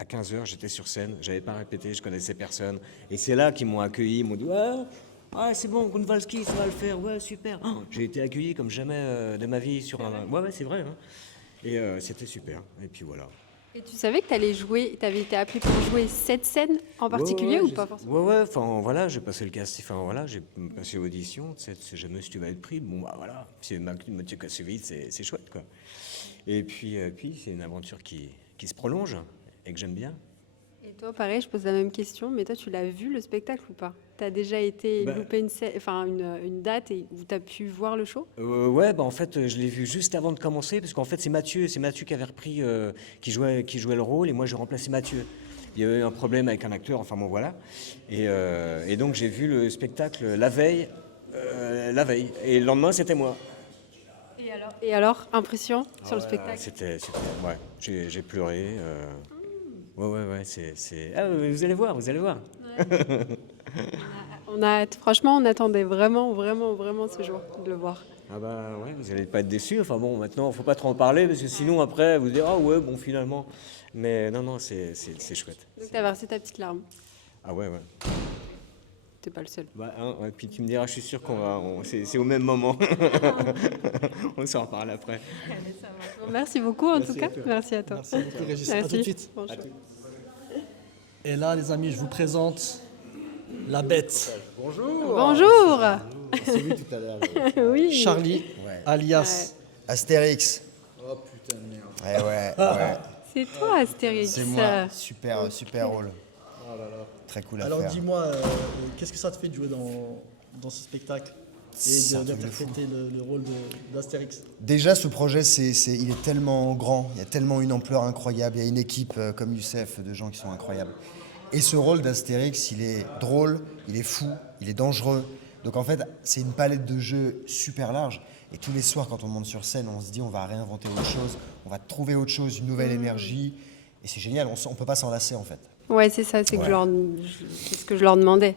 à 15h, j'étais sur scène. J'avais pas répété, je connaissais personne. Et c'est là qu'ils m'ont accueilli. Ils m'ont dit, ouais, c'est bon, Gunvalski, ça va le faire. Ouais, super. Oh, j'ai été accueilli comme jamais de ma vie sur un... Ouais, c'est vrai. Hein. Et c'était super. Et puis voilà. Et tu savais que t'allais jouer, t'avais été appelé pour jouer cette scène en particulier ou pas forcément? Ouais, enfin voilà, j'ai passé le cast, enfin voilà, j'ai passé l'audition, tu sais jamais si tu vas être pris, bon bah voilà, c'est Mathieu Kassovitz, c'est chouette quoi. Et puis c'est une aventure qui se prolonge et que j'aime bien. Et toi, pareil, je pose la même question, mais toi, tu l'as vu le spectacle ou pas? T'as déjà été loupé une date et où t'as pu voir le show? Ouais, bah en fait, je l'ai vu juste avant de commencer, parce qu'en fait, c'est Mathieu qui avait repris, qui jouait le rôle, et moi, j'ai remplacé Mathieu. Il y avait eu un problème avec un acteur, enfin bon, voilà. Et donc, j'ai vu le spectacle la veille, et le lendemain, c'était moi. Et alors, impression sur le spectacle? Ouais, j'ai pleuré. Ouais, c'est... Ah, vous allez voir. Franchement, on attendait vraiment ce jour de le voir. Ah bah ouais, vous allez pas être déçus. Enfin bon, maintenant, faut pas trop en parler, parce que sinon, après, vous direz, ah ouais, bon, finalement. Mais non, c'est chouette. Donc, t'as versé ta petite larme. Ah ouais. t'es pas le seul. Bah, hein, ouais, puis tu me diras, je suis sûr c'est au même moment. On s'en reparle après. Merci beaucoup en tout cas. Merci à toi. Merci beaucoup, Régis. À Merci. tout de suite. Bonjour. Et là, les amis, je vous présente la bête. Bonjour. C'est vu tout à l'heure. Oui. Charlie, alias Astérix. Oh putain de merde. Eh ouais. C'est toi, Astérix. C'est moi. Super rôle. Oh là là. Très cool à Alors faire. dis-moi, qu'est-ce que ça te fait de jouer dans ce spectacle C'est et un truc de d'interpréter le rôle d'Astérix? Déjà, ce projet, il est tellement grand, il y a tellement une ampleur incroyable, il y a une équipe comme Youssef de gens qui sont incroyables. Et ce rôle d'Astérix, il est drôle, il est fou, il est dangereux. Donc en fait, c'est une palette de jeux super large. Et tous les soirs, quand on monte sur scène, on se dit on va réinventer autre chose, on va trouver autre chose, une nouvelle énergie. Et c'est génial, on ne peut pas s'en lasser en fait. Ouais, c'est ça, c'est c'est ce que je leur demandais.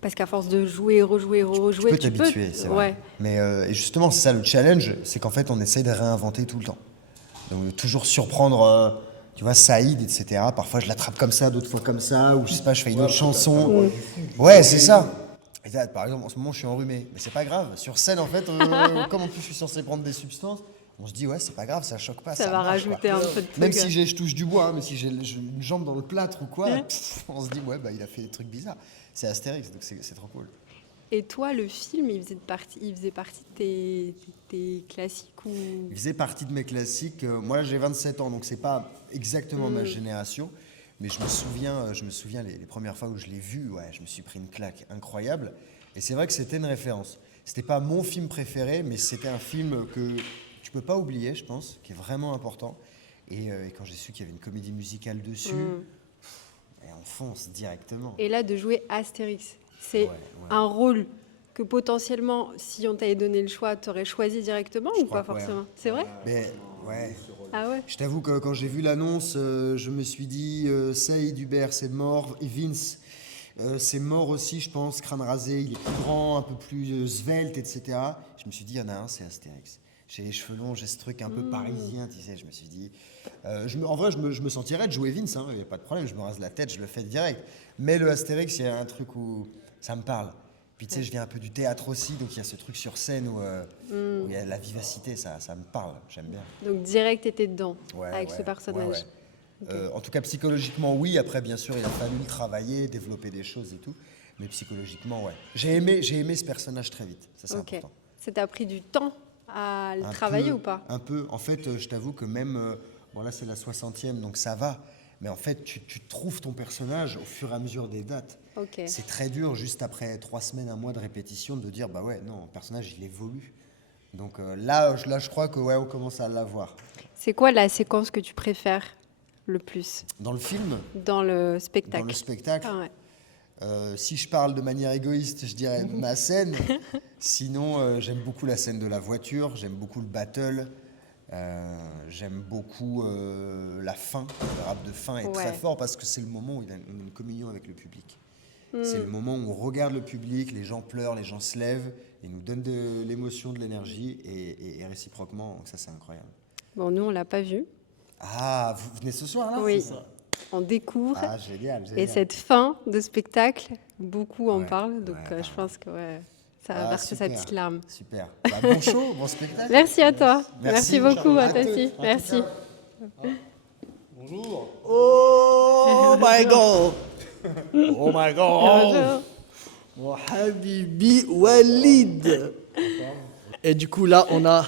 Parce qu'à force de jouer, rejouer, Tu peux t'habituer, c'est vrai. Ouais. Mais et justement, c'est ça le challenge, c'est qu'en fait, on essaye de réinventer tout le temps. Donc de toujours surprendre, tu vois, Saïd, etc. Parfois, je l'attrape comme ça, d'autres fois comme ça, ou je sais pas, je fais une autre chanson. Ouais, c'est ça. Et là, par exemple, en ce moment, je suis enrhumé. Mais c'est pas grave. Sur scène, en fait, comme en plus je suis censé prendre des substances, on se dit, ouais, c'est pas grave, ça choque pas. Ça va marche, rajouter quoi. un peu de truc. Même si je touche du bois, mais si j'ai une jambe dans le plâtre ou quoi, on se dit, ouais, bah, il a fait des trucs bizarres. C'est Astérix, donc c'est trop cool. Et toi, le film, il faisait partie de tes classiques ou... Il faisait partie de mes classiques. Moi, j'ai 27 ans, donc c'est pas exactement ma génération. Mais je me souviens les premières fois où je l'ai vu, ouais, je me suis pris une claque incroyable. Et c'est vrai que c'était une référence. C'était pas mon film préféré, mais c'était un film que tu peux pas oublier, je pense, qui est vraiment important. Et quand j'ai su qu'il y avait une comédie musicale dessus, on fonce directement. Et là, de jouer Astérix, c'est un rôle que potentiellement, si on t'avait donné le choix, tu aurais choisi directement ou pas forcément? C'est vrai? Mais, ouais. Ah ouais? Je t'avoue que quand j'ai vu l'annonce, je me suis dit, Saïd, Hubert, c'est mort. Et Vince, c'est mort aussi, je pense. Crâne rasé, il est plus grand, un peu plus svelte, etc. Je me suis dit, il y en a un, c'est Astérix. J'ai les cheveux longs, j'ai ce truc un peu parisien, tu sais. Je me suis dit... en vrai, je me sentirais de jouer Vince, il n'y a pas de problème. Je me rase la tête, je le fais direct. Mais le Astérix, il y a un truc où ça me parle. Puis tu sais, je viens un peu du théâtre aussi, donc il y a ce truc sur scène où il y a la vivacité, ça me parle, j'aime bien. Donc direct, t'étais dedans, avec ce personnage. Okay. En tout cas, psychologiquement, oui. Après, bien sûr, il a fallu le travailler, développer des choses et tout. Mais psychologiquement, ouais. J'ai aimé ce personnage très vite, ça c'est important. Ça t'a pris du temps à le travailler ou pas? Un peu. En fait, je t'avoue que même... bon, là, c'est la 60e, donc ça va. Mais en fait, tu trouves ton personnage au fur et à mesure des dates. Okay. C'est très dur, juste après 3 semaines, 1 mois de répétition, de dire, bah ouais, non, le personnage, il évolue. Donc là, je crois que ouais, on commence à l'avoir. C'est quoi la séquence que tu préfères le plus? Dans le film? Dans le spectacle. Dans le spectacle. Ah ouais. Si je parle de manière égoïste, je dirais ma scène. Sinon, j'aime beaucoup la scène de la voiture, j'aime beaucoup le battle. J'aime beaucoup la fin. Le rap de fin est très fort parce que c'est le moment où il y a une communion avec le public. C'est le moment où on regarde le public, les gens pleurent, les gens se lèvent et nous donnent de l'émotion, de l'énergie et réciproquement. Donc ça, c'est incroyable. Bon, nous, on l'a pas vu. Ah, vous venez ce soir là? Oui, on découvre. Ah, génial. Et cette fin de spectacle, beaucoup en parlent. Donc je pense que ça va verser sa petite larme. Super. Bah, bon show, bon spectacle. Merci à toi. Merci beaucoup à toi aussi. Merci. Bonjour. Oh my God. Oh my God. Bonjour. Mon Habibi Walid. Et du coup, là, on a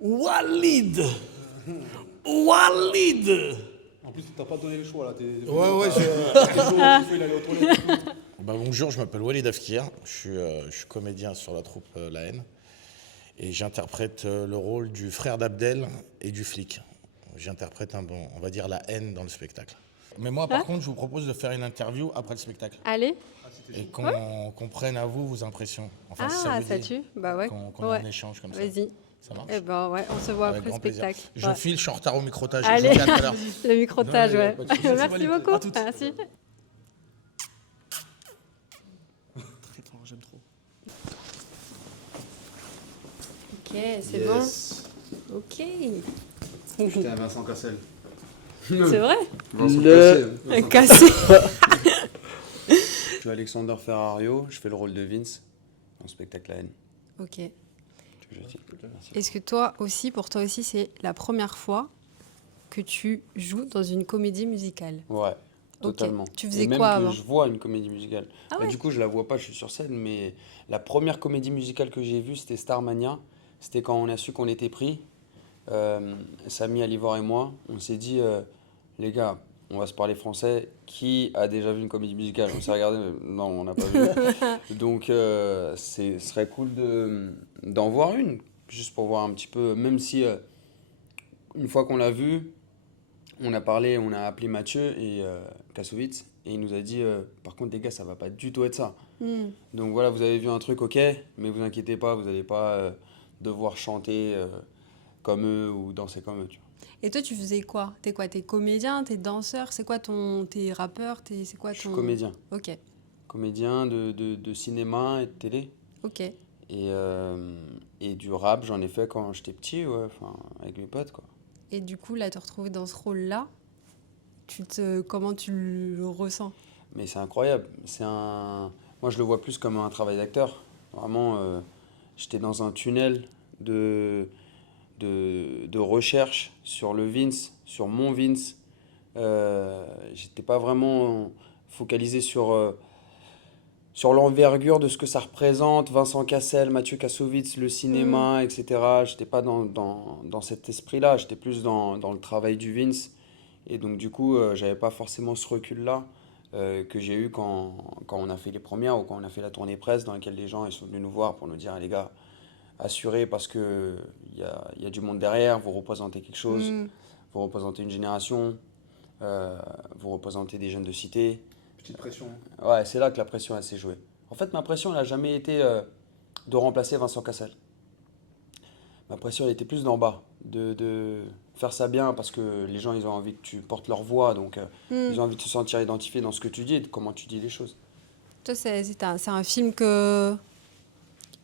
Walid. En plus, t'as pas donné le choix là. Ouais, bonjour, je m'appelle Walid Afkir, je suis comédien sur la troupe La Haine et j'interprète le rôle du frère d'Abdel et du flic. J'interprète on va dire la haine dans le spectacle. Mais moi, par contre, je vous propose de faire une interview après le spectacle. Allez. Et qu'on prenne à vous vos impressions. Enfin, si ça vous ça dit, tue. Bah ouais. Qu'on ait un échange comme ça. Vas-y. Ça marche? Eh ben ouais, on se voit Avec après le grand plaisir. spectacle. Je file, je suis en retard au microtage. Allez, Je vous dis à tout à l'heure. le microtage, ouais. Merci beaucoup. À toutes. Merci. Très fort, j'aime trop. Ok, c'est bon. Ok. Putain, Vincent Cassel. C'est vrai? Vincent Cassé. suis Alexander Ferrario, je fais le rôle de Vince dans le spectacle La haine. Ok. Que je dis. Merci. Est-ce que toi aussi, pour toi aussi, c'est la première fois que tu joues dans une comédie musicale? Ouais, Ok. totalement. Tu faisais Et même quoi que avant? je vois une comédie musicale. Ah Bah, ouais? du coup, je la vois pas, je suis sur scène, mais la première comédie musicale que j'ai vue, c'était Starmania. C'était quand on a su qu'on était pris. Samy, Alivor et moi, on s'est dit, les gars, on va se parler français. Qui a déjà vu une comédie musicale? On s'est regardé, non, on n'a pas vu. Donc, ce serait cool d'en voir une, juste pour voir un petit peu, même si une fois qu'on l'a vu, on a parlé, on a appelé Mathieu et Kassovitz, et il nous a dit, par contre, les gars, ça va pas du tout être ça. Hmm. Donc voilà, vous avez vu un truc, ok, mais vous inquiétez pas, vous n'allez pas devoir chanter comme eux ou danser comme eux. Tu vois. Et toi, tu faisais quoi? T'es quoi? T'es comédien? T'es danseur? C'est quoi T'es rappeur? C'est quoi Je suis ton... comédien. Ok. Comédien de cinéma et de télé. Ok. Et du rap, j'en ai fait quand j'étais petit, ouais, enfin, avec mes potes, quoi. Et du coup, là, te retrouver dans ce rôle-là, comment tu le ressens? Mais c'est incroyable. Moi, je le vois plus comme un travail d'acteur. Vraiment, j'étais dans un tunnel de recherche sur le Vince, sur mon Vince. J'étais pas vraiment focalisé sur l'envergure de ce que ça représente, Vincent Cassel, Mathieu Kassovitz, le cinéma, etc. J'étais pas dans cet esprit-là, j'étais plus dans le travail du Vince. Et donc du coup, j'avais pas forcément ce recul-là que j'ai eu quand on a fait les premières ou quand on a fait la tournée presse dans laquelle les gens ils sont venus nous voir pour nous dire, les gars, assurez parce que il y a du monde derrière, vous représentez quelque chose, vous représentez une génération, vous représentez des jeunes de cité. Petite pression. Ouais, c'est là que la pression elle s'est jouée. En fait, ma pression elle n'a jamais été de remplacer Vincent Cassel. Ma pression elle était plus d'en bas, de faire ça bien parce que les gens ils ont envie que tu portes leur voix, donc ils ont envie de se sentir identifiés dans ce que tu dis et de comment tu dis les choses. Toi, c'est un film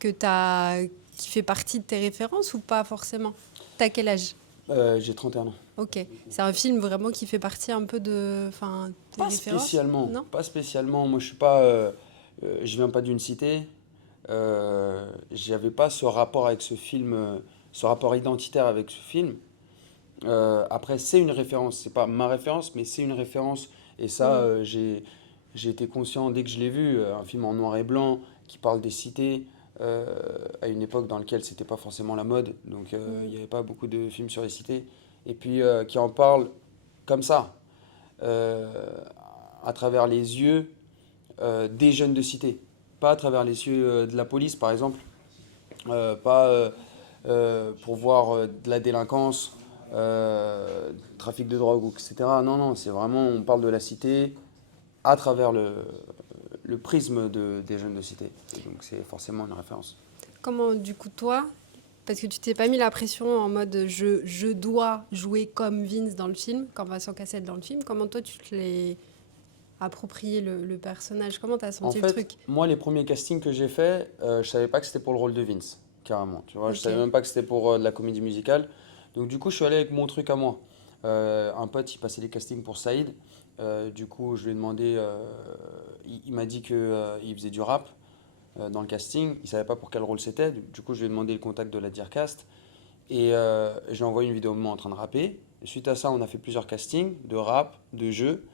qui fait partie de tes références ou pas forcément? T'as quel âge? J'ai 31 ans. Ok. C'est un film vraiment qui fait partie un peu tes Pas références? spécialement. Non? Pas spécialement. Moi, je suis pas. Je viens pas d'une cité. J'avais pas ce rapport avec ce film, ce rapport identitaire avec ce film. Après, c'est une référence. C'est pas ma référence, mais c'est une référence. Et ça, j'ai été conscient dès que je l'ai vu. Un film en noir et blanc qui parle des cités. À une époque dans laquelle c'était pas forcément la mode, donc il n'y avait pas beaucoup de films sur les cités, et puis qui en parle comme ça, à travers les yeux des jeunes de cité, pas à travers les yeux de la police par exemple, pas pour voir de la délinquance, trafic de drogue, etc. Non, non, c'est vraiment, on parle de la cité à travers le prisme des jeunes de cité. Et donc c'est forcément une référence. Comment, du coup, toi, parce que tu t'es pas mis la pression en mode je dois jouer comme Vince dans le film, comme Vincent Cassel dans le film, comment toi tu te l'es approprié le personnage? Comment t'as senti En fait, le truc? moi, les premiers castings que j'ai faits, je savais pas que c'était pour le rôle de Vince, carrément. Tu vois, Ok. je savais même pas que c'était pour de la comédie musicale. Donc du coup, je suis allé avec mon truc à moi. Un pote, il passait les castings pour Saïd. Du coup, je lui ai demandé, il m'a dit qu'il faisait du rap dans le casting. Il savait pas pour quel rôle c'était. Du coup, je lui ai demandé le contact de la Dircast. Et je lui ai envoyé une vidéo de moi en train de rapper. Et suite à ça, on a fait plusieurs castings de rap, de jeux.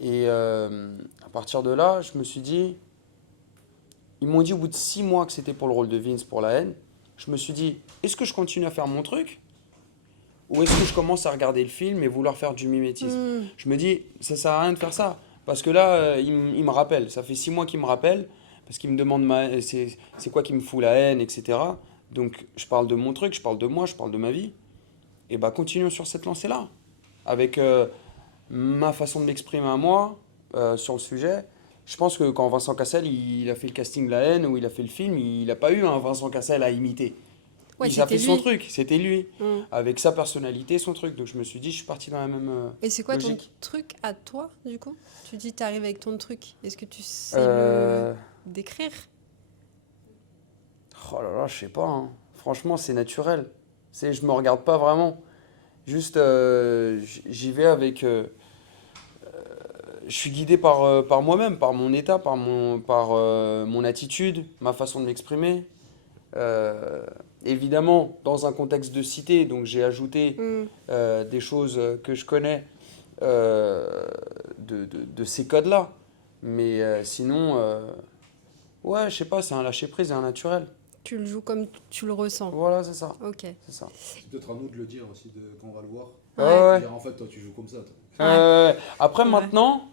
Et à partir de là, je me suis dit, ils m'ont dit au bout de 6 mois que c'était pour le rôle de Vince pour La haine. Je me suis dit, est-ce que je continue à faire mon truc? Ou est-ce que je commence à regarder le film et vouloir faire du mimétisme? Je me dis, ça sert à rien de faire ça. Parce que là, il me rappelle. Ça fait 6 mois qu'il me rappelle. Parce qu'il me demande c'est quoi qui me fout la haine, etc. Donc, je parle de mon truc, je parle de moi, je parle de ma vie. Et bah, continuons sur cette lancée-là. Avec ma façon de m'exprimer à moi sur le sujet. Je pense que quand Vincent Cassel, il a fait le casting La haine ou il a fait le film, il n'a pas eu un Vincent Cassel à imiter. Ouais, il a fait son lui. truc, c'était lui, avec sa personnalité, son truc. Donc je me suis dit, je suis parti dans la même Et c'est quoi logique. ton truc à toi, du coup? Tu dis, tu arrives avec ton truc. Est-ce que tu sais Euh, le décrire? Oh là là, je sais pas. Hein. Franchement, c'est naturel. Je me regarde pas vraiment. Juste, j'y vais avec. je suis guidé par moi-même, par mon état, par mon attitude, ma façon de m'exprimer. Évidemment, dans un contexte de cité, donc j'ai ajouté des choses que je connais de ces codes-là. Mais sinon, ouais, je sais pas, c'est un lâcher-prise et un naturel. Tu le joues comme tu le ressens. Voilà, c'est ça. Ok. C'est ça. C'est peut-être à nous de le dire aussi quand on va le voir. Ouais. Dire, en fait, toi, tu joues comme ça. Toi. Après, maintenant,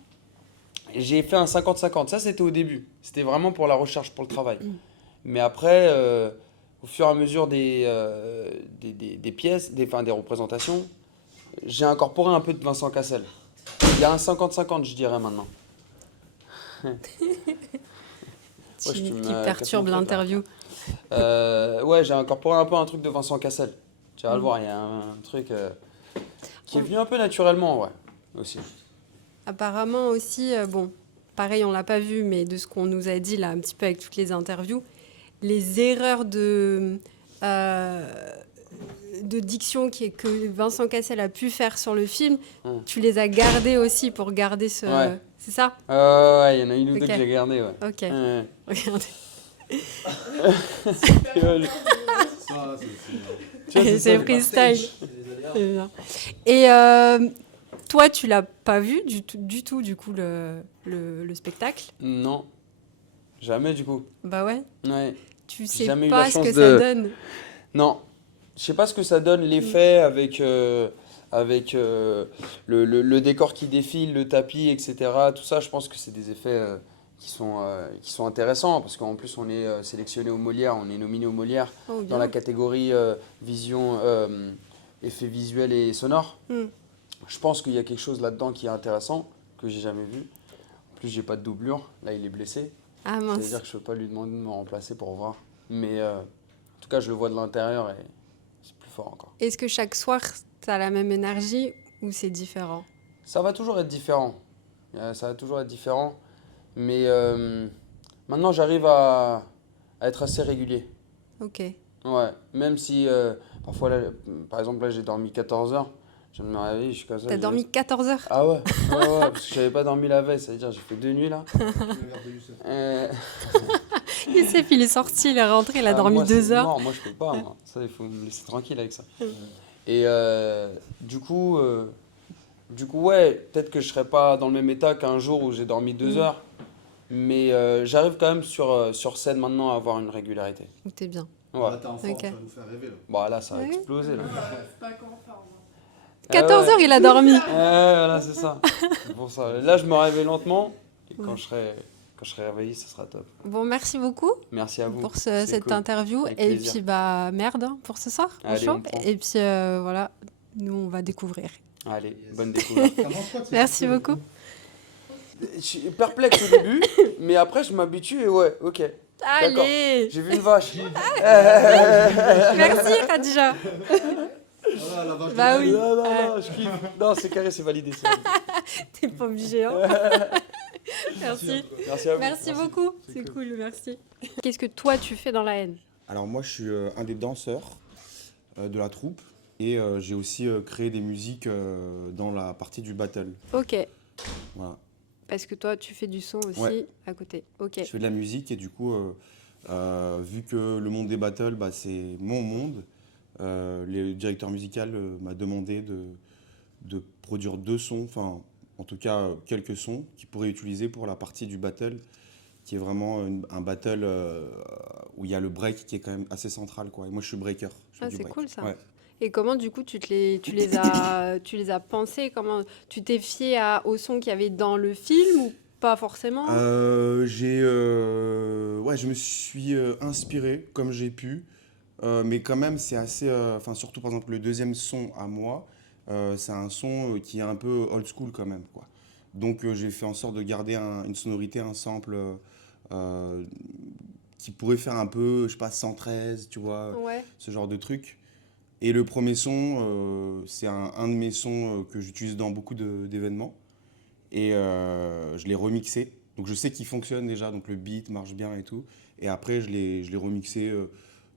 j'ai fait un 50-50. Ça, c'était au début. C'était vraiment pour la recherche, pour le travail. Mais après, au fur et à mesure des pièces, des représentations, j'ai incorporé un peu de Vincent Cassel. Il y a un 50-50, je dirais maintenant. Qui perturbe l'interview. Ouais, j'ai incorporé un peu un truc de Vincent Cassel. Tu vas le voir, il y a un truc qui est venu un peu naturellement, ouais, aussi. Apparemment aussi, bon, pareil, on l'a pas vu, mais de ce qu'on nous a dit là, un petit peu avec toutes les interviews, les erreurs de diction que Vincent Cassel a pu faire sur le film, tu les as gardées aussi pour garder ce... Ouais. C'est ça? Ouais, il y en a une ou deux que j'ai gardées, ouais. Ok. Regardez. C'est freestyle. C'est bien. Et toi, tu l'as pas vu du tout, du coup, le spectacle? Non, jamais du coup. Bah ouais. Ouais. Tu sais jamais eu pas la ce chance que ça donne. Non, je sais pas ce que ça donne, l'effet avec le décor qui défile, le tapis, etc. Tout ça, je pense que c'est des effets qui sont intéressants parce qu'en plus on est sélectionné au Molière, on est nominé au Molière dans la catégorie vision, effets visuels et sonores. Je pense qu'il y a quelque chose là-dedans qui est intéressant, que j'ai jamais vu. En plus, j'ai pas de doublure, là il est blessé. Ah mince. C'est-à-dire que je peux pas lui demander de me remplacer pour voir. Mais en tout cas, je le vois de l'intérieur et c'est plus fort encore. Est-ce que chaque soir, tu as la même énergie ou c'est différent? Ça va toujours être différent. Ça va toujours être différent. Mais maintenant, j'arrive à être assez régulier. Ok. Ouais, même si parfois, là, par exemple, là, j'ai dormi 14 heures. Je me réveille, je suis comme ça. T'as dormi 14 heures? Ah ouais, parce que j'avais pas dormi la veille, ça veut dire j'ai fait 2 nuits là. Youssef, il est sorti, il est rentré, il a dormi 2 heures. Non, moi je peux pas, moi. Ça, il faut me laisser tranquille avec ça. Et du coup, ouais, peut-être que je serais pas dans le même état qu'un jour où j'ai dormi 2 heures. Mais j'arrive quand même sur scène maintenant à avoir une régularité. T'es bien. Ouais. Là, t'es en forme, tu vas nous faire rêver. Là. Bah là, ça a explosé. Là. 14 heures, il a dormi. Voilà, c'est ça. C'est pour ça. Là, je me réveille lentement. Et quand je serai réveillé, ça sera top. Bon, merci beaucoup. Merci à vous. Pour cette interview. Avec et plaisir. puis, bah, merde pour ce soir. Allez, on prend. Et puis, voilà, nous, on va découvrir. Allez, bonne découverte. Merci beaucoup. Je suis perplexe au début, mais après, je m'habitue et ouais, ok. Allez. J'ai vu une vache. Merci, Khadija. Voilà, la vache Bah de oui. Non, je kiffe. Non, c'est carré, c'est validé. T'es pas obligé, hein. Merci. Merci à vous. Merci beaucoup. C'est cool, merci. Qu'est-ce que toi, tu fais dans la haine? Alors moi, je suis un des danseurs de la troupe et j'ai aussi créé des musiques dans la partie du battle. Ok. Voilà. Parce que toi, tu fais du son aussi à côté. Ok. Je fais de la musique et du coup, vu que le monde des battles, bah, c'est mon monde, le directeur musical m'a demandé de produire 2 sons, enfin en tout cas quelques sons qu'il pourrait utiliser pour la partie du battle, qui est vraiment un battle où il y a le break qui est quand même assez central, quoi. Et moi, je suis breaker. C'est cool ça. Ouais. Et comment du coup tu les as pensés? Comment tu t'es fié au son qu'il y avait dans le film ou pas forcément? Je me suis inspiré comme j'ai pu, mais quand même c'est assez, surtout par exemple le deuxième son à moi, c'est un son qui est un peu old school quand même, quoi. Donc j'ai fait en sorte de garder une sonorité, un sample qui pourrait faire un peu, je sais pas, 113, tu vois, ce genre de truc. Et le premier son, c'est un de mes sons que j'utilise dans beaucoup d'événements. Et je l'ai remixé. Donc je sais qu'il fonctionne déjà, donc le beat marche bien et tout. Et après, je l'ai remixé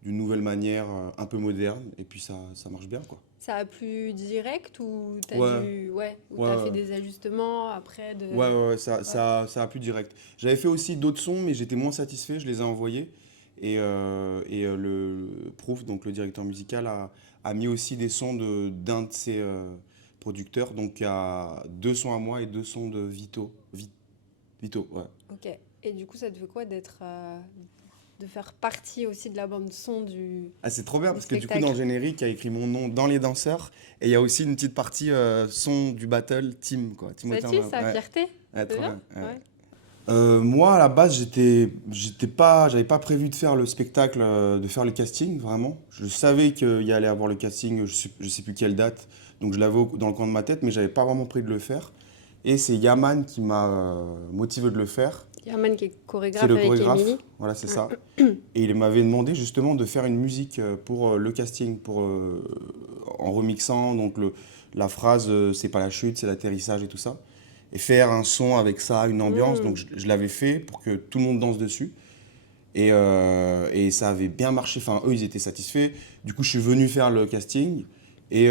d'une nouvelle manière, un peu moderne, et puis ça marche bien, quoi. Ça a plus direct ou t'as Ouais, fait des ajustements après de... Ouais, ça a plus direct. J'avais fait aussi d'autres sons, mais j'étais moins satisfait, je les ai envoyés. Et le Proof, donc le directeur musical, a mis aussi des sons d'un de ses producteurs. Donc il y a 2 sons à moi et 2 sons de Vito. Vito, ouais. Ok. Et du coup, ça te fait quoi d'être... de faire partie aussi de la bande son du... Ah, c'est trop bien, du parce que du coup, spectacle. dans le générique, il y a écrit mon nom dans les danseurs. Et il y a aussi une petite partie son du battle team, quoi. Ça tue, ça, fierté. Ouais, trop bien. bien. Ouais. Moi, à la base, j'avais pas prévu de faire le spectacle, de faire le casting, vraiment. Je savais qu'il y allait avoir le casting, je sais plus quelle date, donc je l'avais dans le coin de ma tête, mais j'avais pas vraiment prévu de le faire. Et c'est Yaman qui m'a motivé de le faire. Yaman qui est chorégraphe C'est le avec chorégraphe, Émilie. voilà, c'est ça. Et il m'avait demandé justement de faire une musique pour le casting, en remixant donc la phrase c'est pas la chute, c'est l'atterrissage et tout ça. Et faire un son avec ça, une ambiance. Donc je l'avais fait pour que tout le monde danse dessus. Et ça avait bien marché. Enfin, eux, ils étaient satisfaits. Du coup, je suis venu faire le casting. Et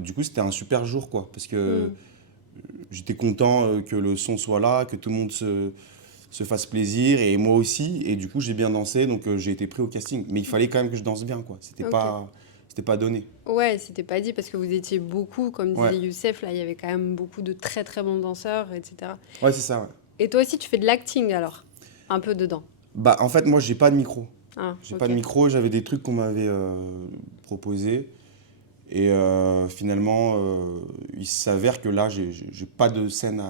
du coup, c'était un super jour, quoi. Parce que j'étais content que le son soit là, que tout le monde se fasse plaisir. Et moi aussi. Et du coup, j'ai bien dansé. Donc, j'ai été pris au casting. Mais il fallait quand même que je danse bien, quoi. C'était pas donné. Ouais, c'était pas dit parce que vous étiez beaucoup, comme disait Ouais. Youssef, là, il y avait quand même beaucoup de très très bons danseurs, etc. Ouais, c'est ça, ouais. Et toi aussi, tu fais de l'acting alors, un peu dedans. Bah, en fait, moi, j'ai pas de micro. Ah, J'ai ok. pas de micro, j'avais des trucs qu'on m'avait proposés. Et finalement, il s'avère que là, j'ai pas de scène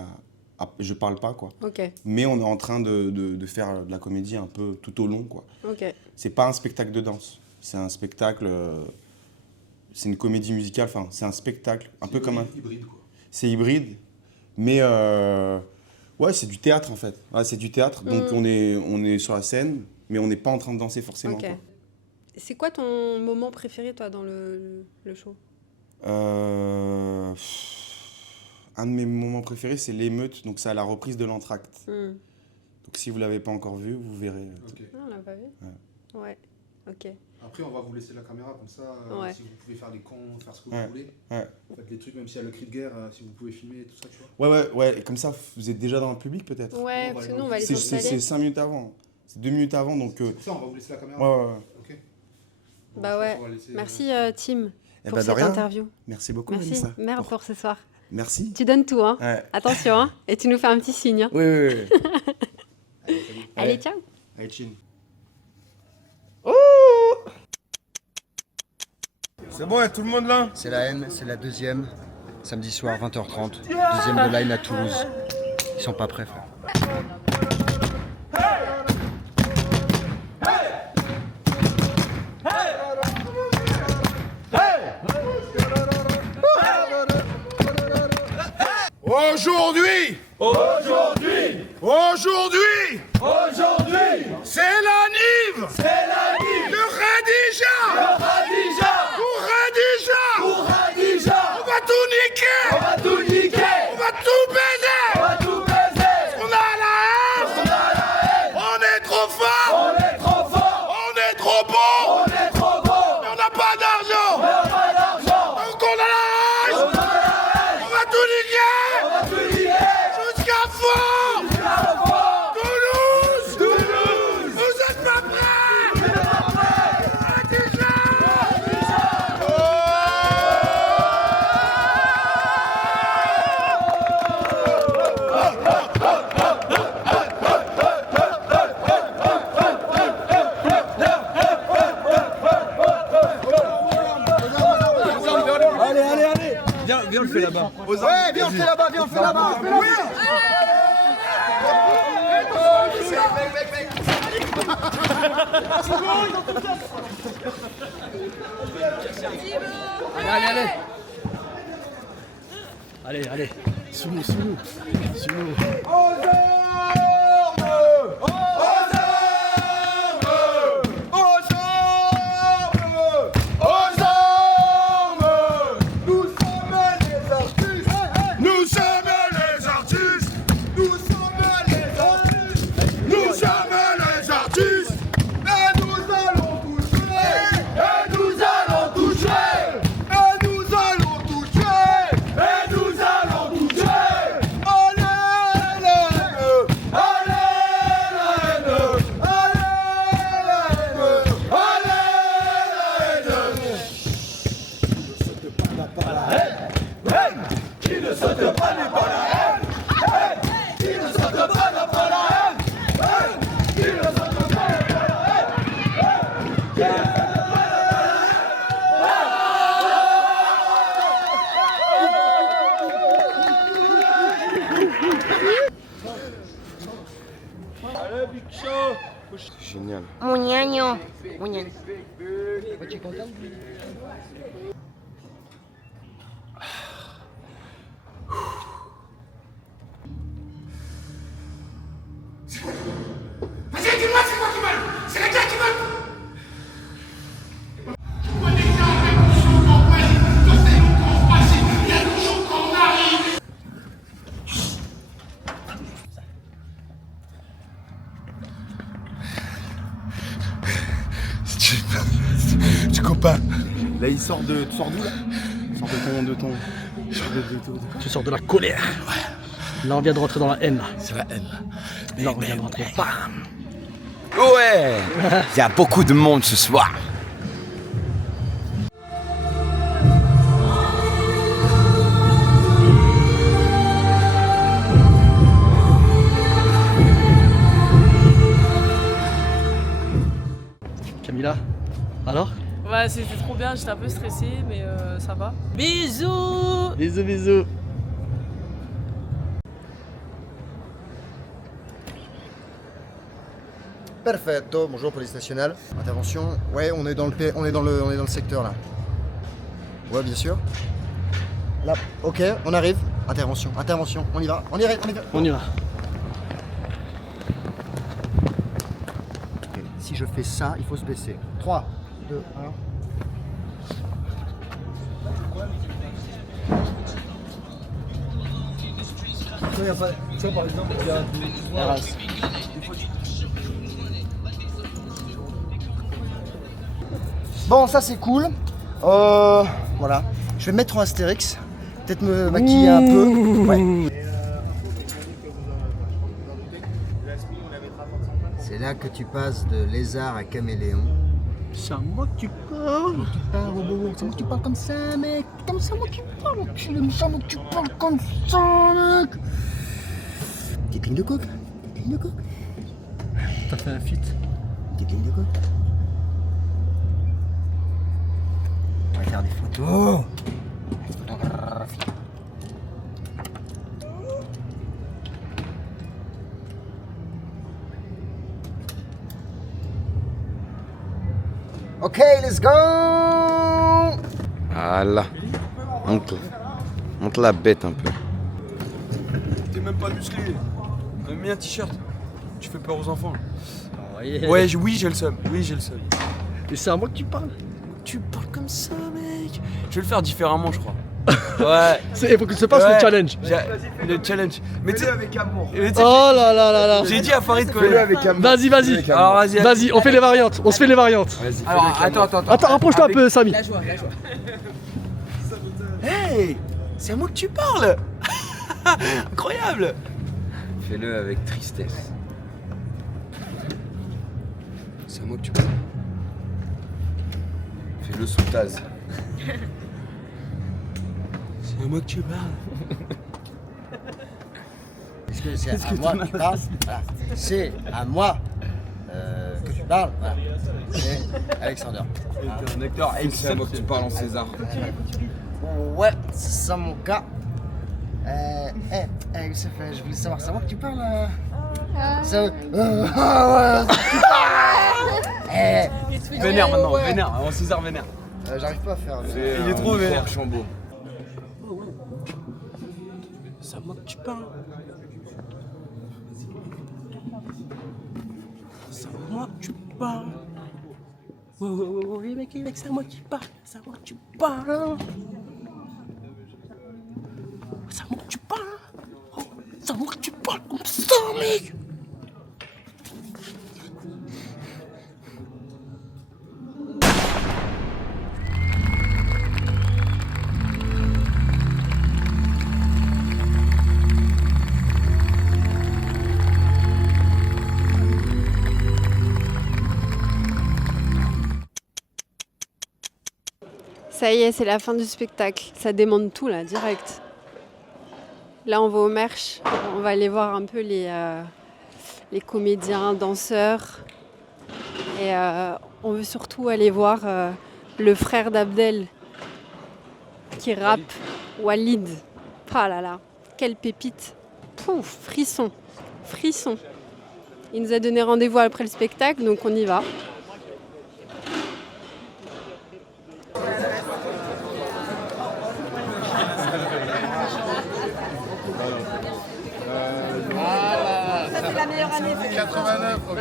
je parle pas, quoi. Ok, Mais on est en train de faire de la comédie un peu tout au long, quoi. ok. C'est pas un spectacle de danse. C'est un spectacle... c'est une comédie musicale, enfin, c'est un spectacle, un peu comme un... hybride, quoi. C'est hybride, mais ouais, c'est du théâtre, en fait. Ouais, c'est du théâtre, donc on est sur la scène, mais on n'est pas en train de danser forcément, Ok. quoi. C'est quoi ton moment préféré, toi, dans le show? Un de mes moments préférés, c'est l'émeute, donc c'est à la reprise de l'entracte. Hmm. Donc si vous l'avez pas encore vu, vous verrez. Ok. Ah, on l'a pas vu? Ouais, ok. Après, on va vous laisser la caméra comme ça. Ouais. Si vous pouvez faire des cons, faire ce que Ouais. vous voulez. Ouais. Faites des trucs, même s'il y a le cri de guerre, si vous pouvez filmer, tout ça, tu vois. Ouais, et comme ça, vous êtes déjà dans le public, peut-être. Ouais, parce que nous, on va aller C'est s'installer. 5 minutes avant. C'est 2 minutes avant, donc... C'est pour ça, on va vous laisser la caméra. Ouais. Ok. Bah ouais. On va laisser, Merci, Tim, Eh pour ben, de cette rien. interview. Merci beaucoup, Merci. Vanessa. Merde pour ce soir. Merci. Tu donnes tout, hein. Ouais. Attention, hein. Et tu nous fais un petit signe. Hein. Oui. Allez, ciao. Allez, chin. C'est bon, il y a tout le monde là? C'est la haine, c'est la deuxième. Samedi soir, 20h30. Deuxième de line à Toulouse. Ils sont pas prêts, frère. Aujourd'hui, c'est la Nive de Khadija. Pour Khadija. On va tout niquer. On va tout baiser. On a la haine. On est trop fort. On est trop bon. Mais on n'a pas d'argent. Donc on a la haine. On va tout niquer. Jusqu'à fond. Toulouse. Vous êtes pas prêts. Khadija. Allez. Viens, on le fait là-bas. Ouais, viens, on le fait là-bas. Oui. Allez. Sous nous. Nous sommes les artistes. Et nous allons toucher. la haine. Haine qui ne saute pas n'est pas la haine. Haine qui ne saute pas n'a pas la haine. Haine qui ne saute pas n'a pas la haine. Allez, Big Show. C'est génial. Mon gnagnon. Mon gnagnon. Tu es content? Vas-y, dis-moi, c'est quoi qui veulent? C'est les gars qui veulent. Tu copain. Là, il sort de. Tu sors d'où là? Tu sors de ton. Tu sors de la colère. Là, on vient de rentrer dans la haine. C'est la haine. Là, on vient de rentrer. Bam. Ouais. Il y a beaucoup de monde ce soir. Camilla, alors? Ouais, c'était trop bien, j'étais un peu stressée, mais ça va. Bisous! Bisous, bisous. Perfetto, bonjour police nationale. Intervention. Ouais, on est dans le secteur là. Ouais, bien sûr. Là, ok, on arrive. Intervention, on y va. On y va. On y va. Ok, si je fais ça, il faut se baisser. 3, 2, 1. Tu vois, par exemple, il y a des... Bon, ça c'est cool. Voilà. Je vais me mettre en Astérix. Peut-être me maquiller un peu. Ouais. C'est là que tu passes de lézard à caméléon. C'est à moi que tu parles. C'est moi que tu parles comme ça, mec. Comme ça, moi que tu parles. C'est moi que tu parles comme ça, mec. Petite ligne de coke. T'as fait un feat. Petite ligne de coke. On va faire des photos. Ok, let's go. Voilà. Monte la bête un peu. T'es même pas musclé. On a mis un t-shirt. Tu fais peur aux enfants. Yeah. Ouais, oui, j'ai le seum. Et c'est à moi que tu parles. Tu parles comme ça, mec. Je vais le faire différemment, je crois. Ouais. Il faut que se passe le challenge. Le challenge. Mais tu sais, avec amour. Oh là là là là. J'ai dit à Farid que. Fais-le avec amour. Vas-y. Alors, Vas-y, on fait les variantes. On se fait les variantes. Alors, attends. Attends, rapproche-toi un peu, Samy. La joie. Hey, c'est à moi que tu parles. Incroyable. Fais-le avec tristesse. C'est à moi que tu parles. Fais-le sous tasse. C'est à moi que tu parles. Est-ce que c'est à moi que tu parles? Voilà. C'est à moi que tu parles. Voilà. C'est Alexander. T'es un acteur. C'est à moi que tu parles en César. Ouais, c'est ça mon gars. Youssef, je voulais savoir, c'est à moi que tu parles ouais, Vénère maintenant, vénère, en César vénère. J'arrive pas à faire. Il est trop vénère. Chambaud. C'est à moi que tu parles. C'est à moi que tu parles. Oui, mec, c'est à moi que tu parles. C'est à moi que tu parles. C'est à moi que tu parles. C'est à moi que tu parles comme ça, mec. Ça y est, c'est la fin du spectacle. Ça démonte tout là, direct. Là, on va au merch. On va aller voir un peu les comédiens, danseurs. Et on veut surtout aller voir le frère d'Abdel qui rappe, Walid. Ah là là, quelle pépite. Pouf, frisson, frisson. Il nous a donné rendez-vous après le spectacle, donc on y va. Ça, c'est la meilleure année. 89, ok.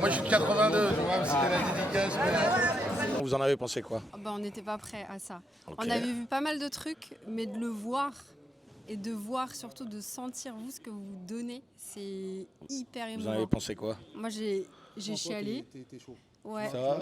Moi, je suis de 82, je vois, c'était la dédicace. Vous en avez pensé quoi? On n'était pas prêts à ça. Ok. On avait vu pas mal de trucs, mais de le voir et de voir surtout, de sentir vous ce que vous donnez, c'est hyper émouvant. Vous en avez pensé quoi? Moi, j'ai chialé. T'es chaud. Ouais. Ça va?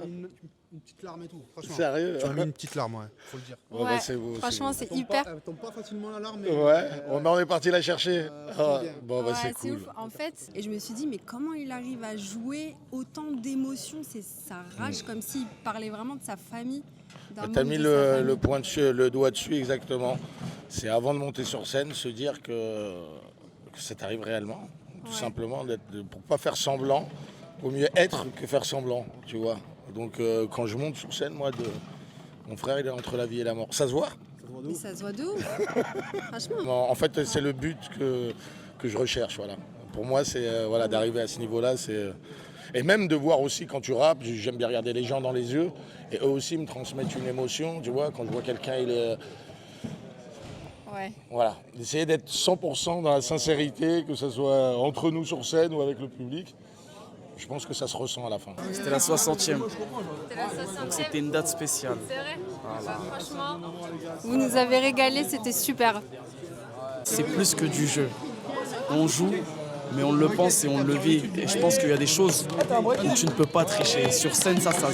Une petite larme et tout. Franchement. Sérieux? Tu as mis une petite larme, ouais, faut le dire. Ouais, bah, c'est beau, franchement, c'est c'est beau. hyper. Elle tombe pas facilement la larme. Mais Ouais, on est parti la chercher. Ah, bon, bah, Ouais, c'est cool. ouf. En fait, et je me suis dit, mais comment il arrive à jouer autant d'émotions? Ça rage comme s'il parlait vraiment de sa famille. d'un T'as membre mis de sa famille. le point dessus, le doigt dessus exactement. C'est avant de monter sur scène, se dire que ça t'arrive réellement. Tout simplement, pour pas faire semblant. Vaut mieux être que faire semblant, tu vois. Donc quand je monte sur scène, moi, mon frère, il est entre la vie et la mort. Ça se voit? Mais ça se voit de ouf. Franchement. Non, en fait, c'est le but que je recherche, voilà. Pour moi, c'est voilà, d'arriver à ce niveau-là, c'est... Et même de voir aussi quand tu rappes, j'aime bien regarder les gens dans les yeux, et eux aussi me transmettent une émotion, tu vois, quand je vois quelqu'un, il est... Ouais. Voilà, d'essayer d'être 100% dans la sincérité, que ce soit entre nous sur scène ou avec le public. Je pense que ça se ressent à la fin. C'était la 60e. C'était la 60e. Donc c'était une date spéciale. C'est vrai. Voilà. Franchement, vous nous avez régalé, c'était super. C'est plus que du jeu. On joue, mais on le pense et on le vit. Et je pense qu'il y a des choses où tu ne peux pas tricher. Sur scène, ça se voit.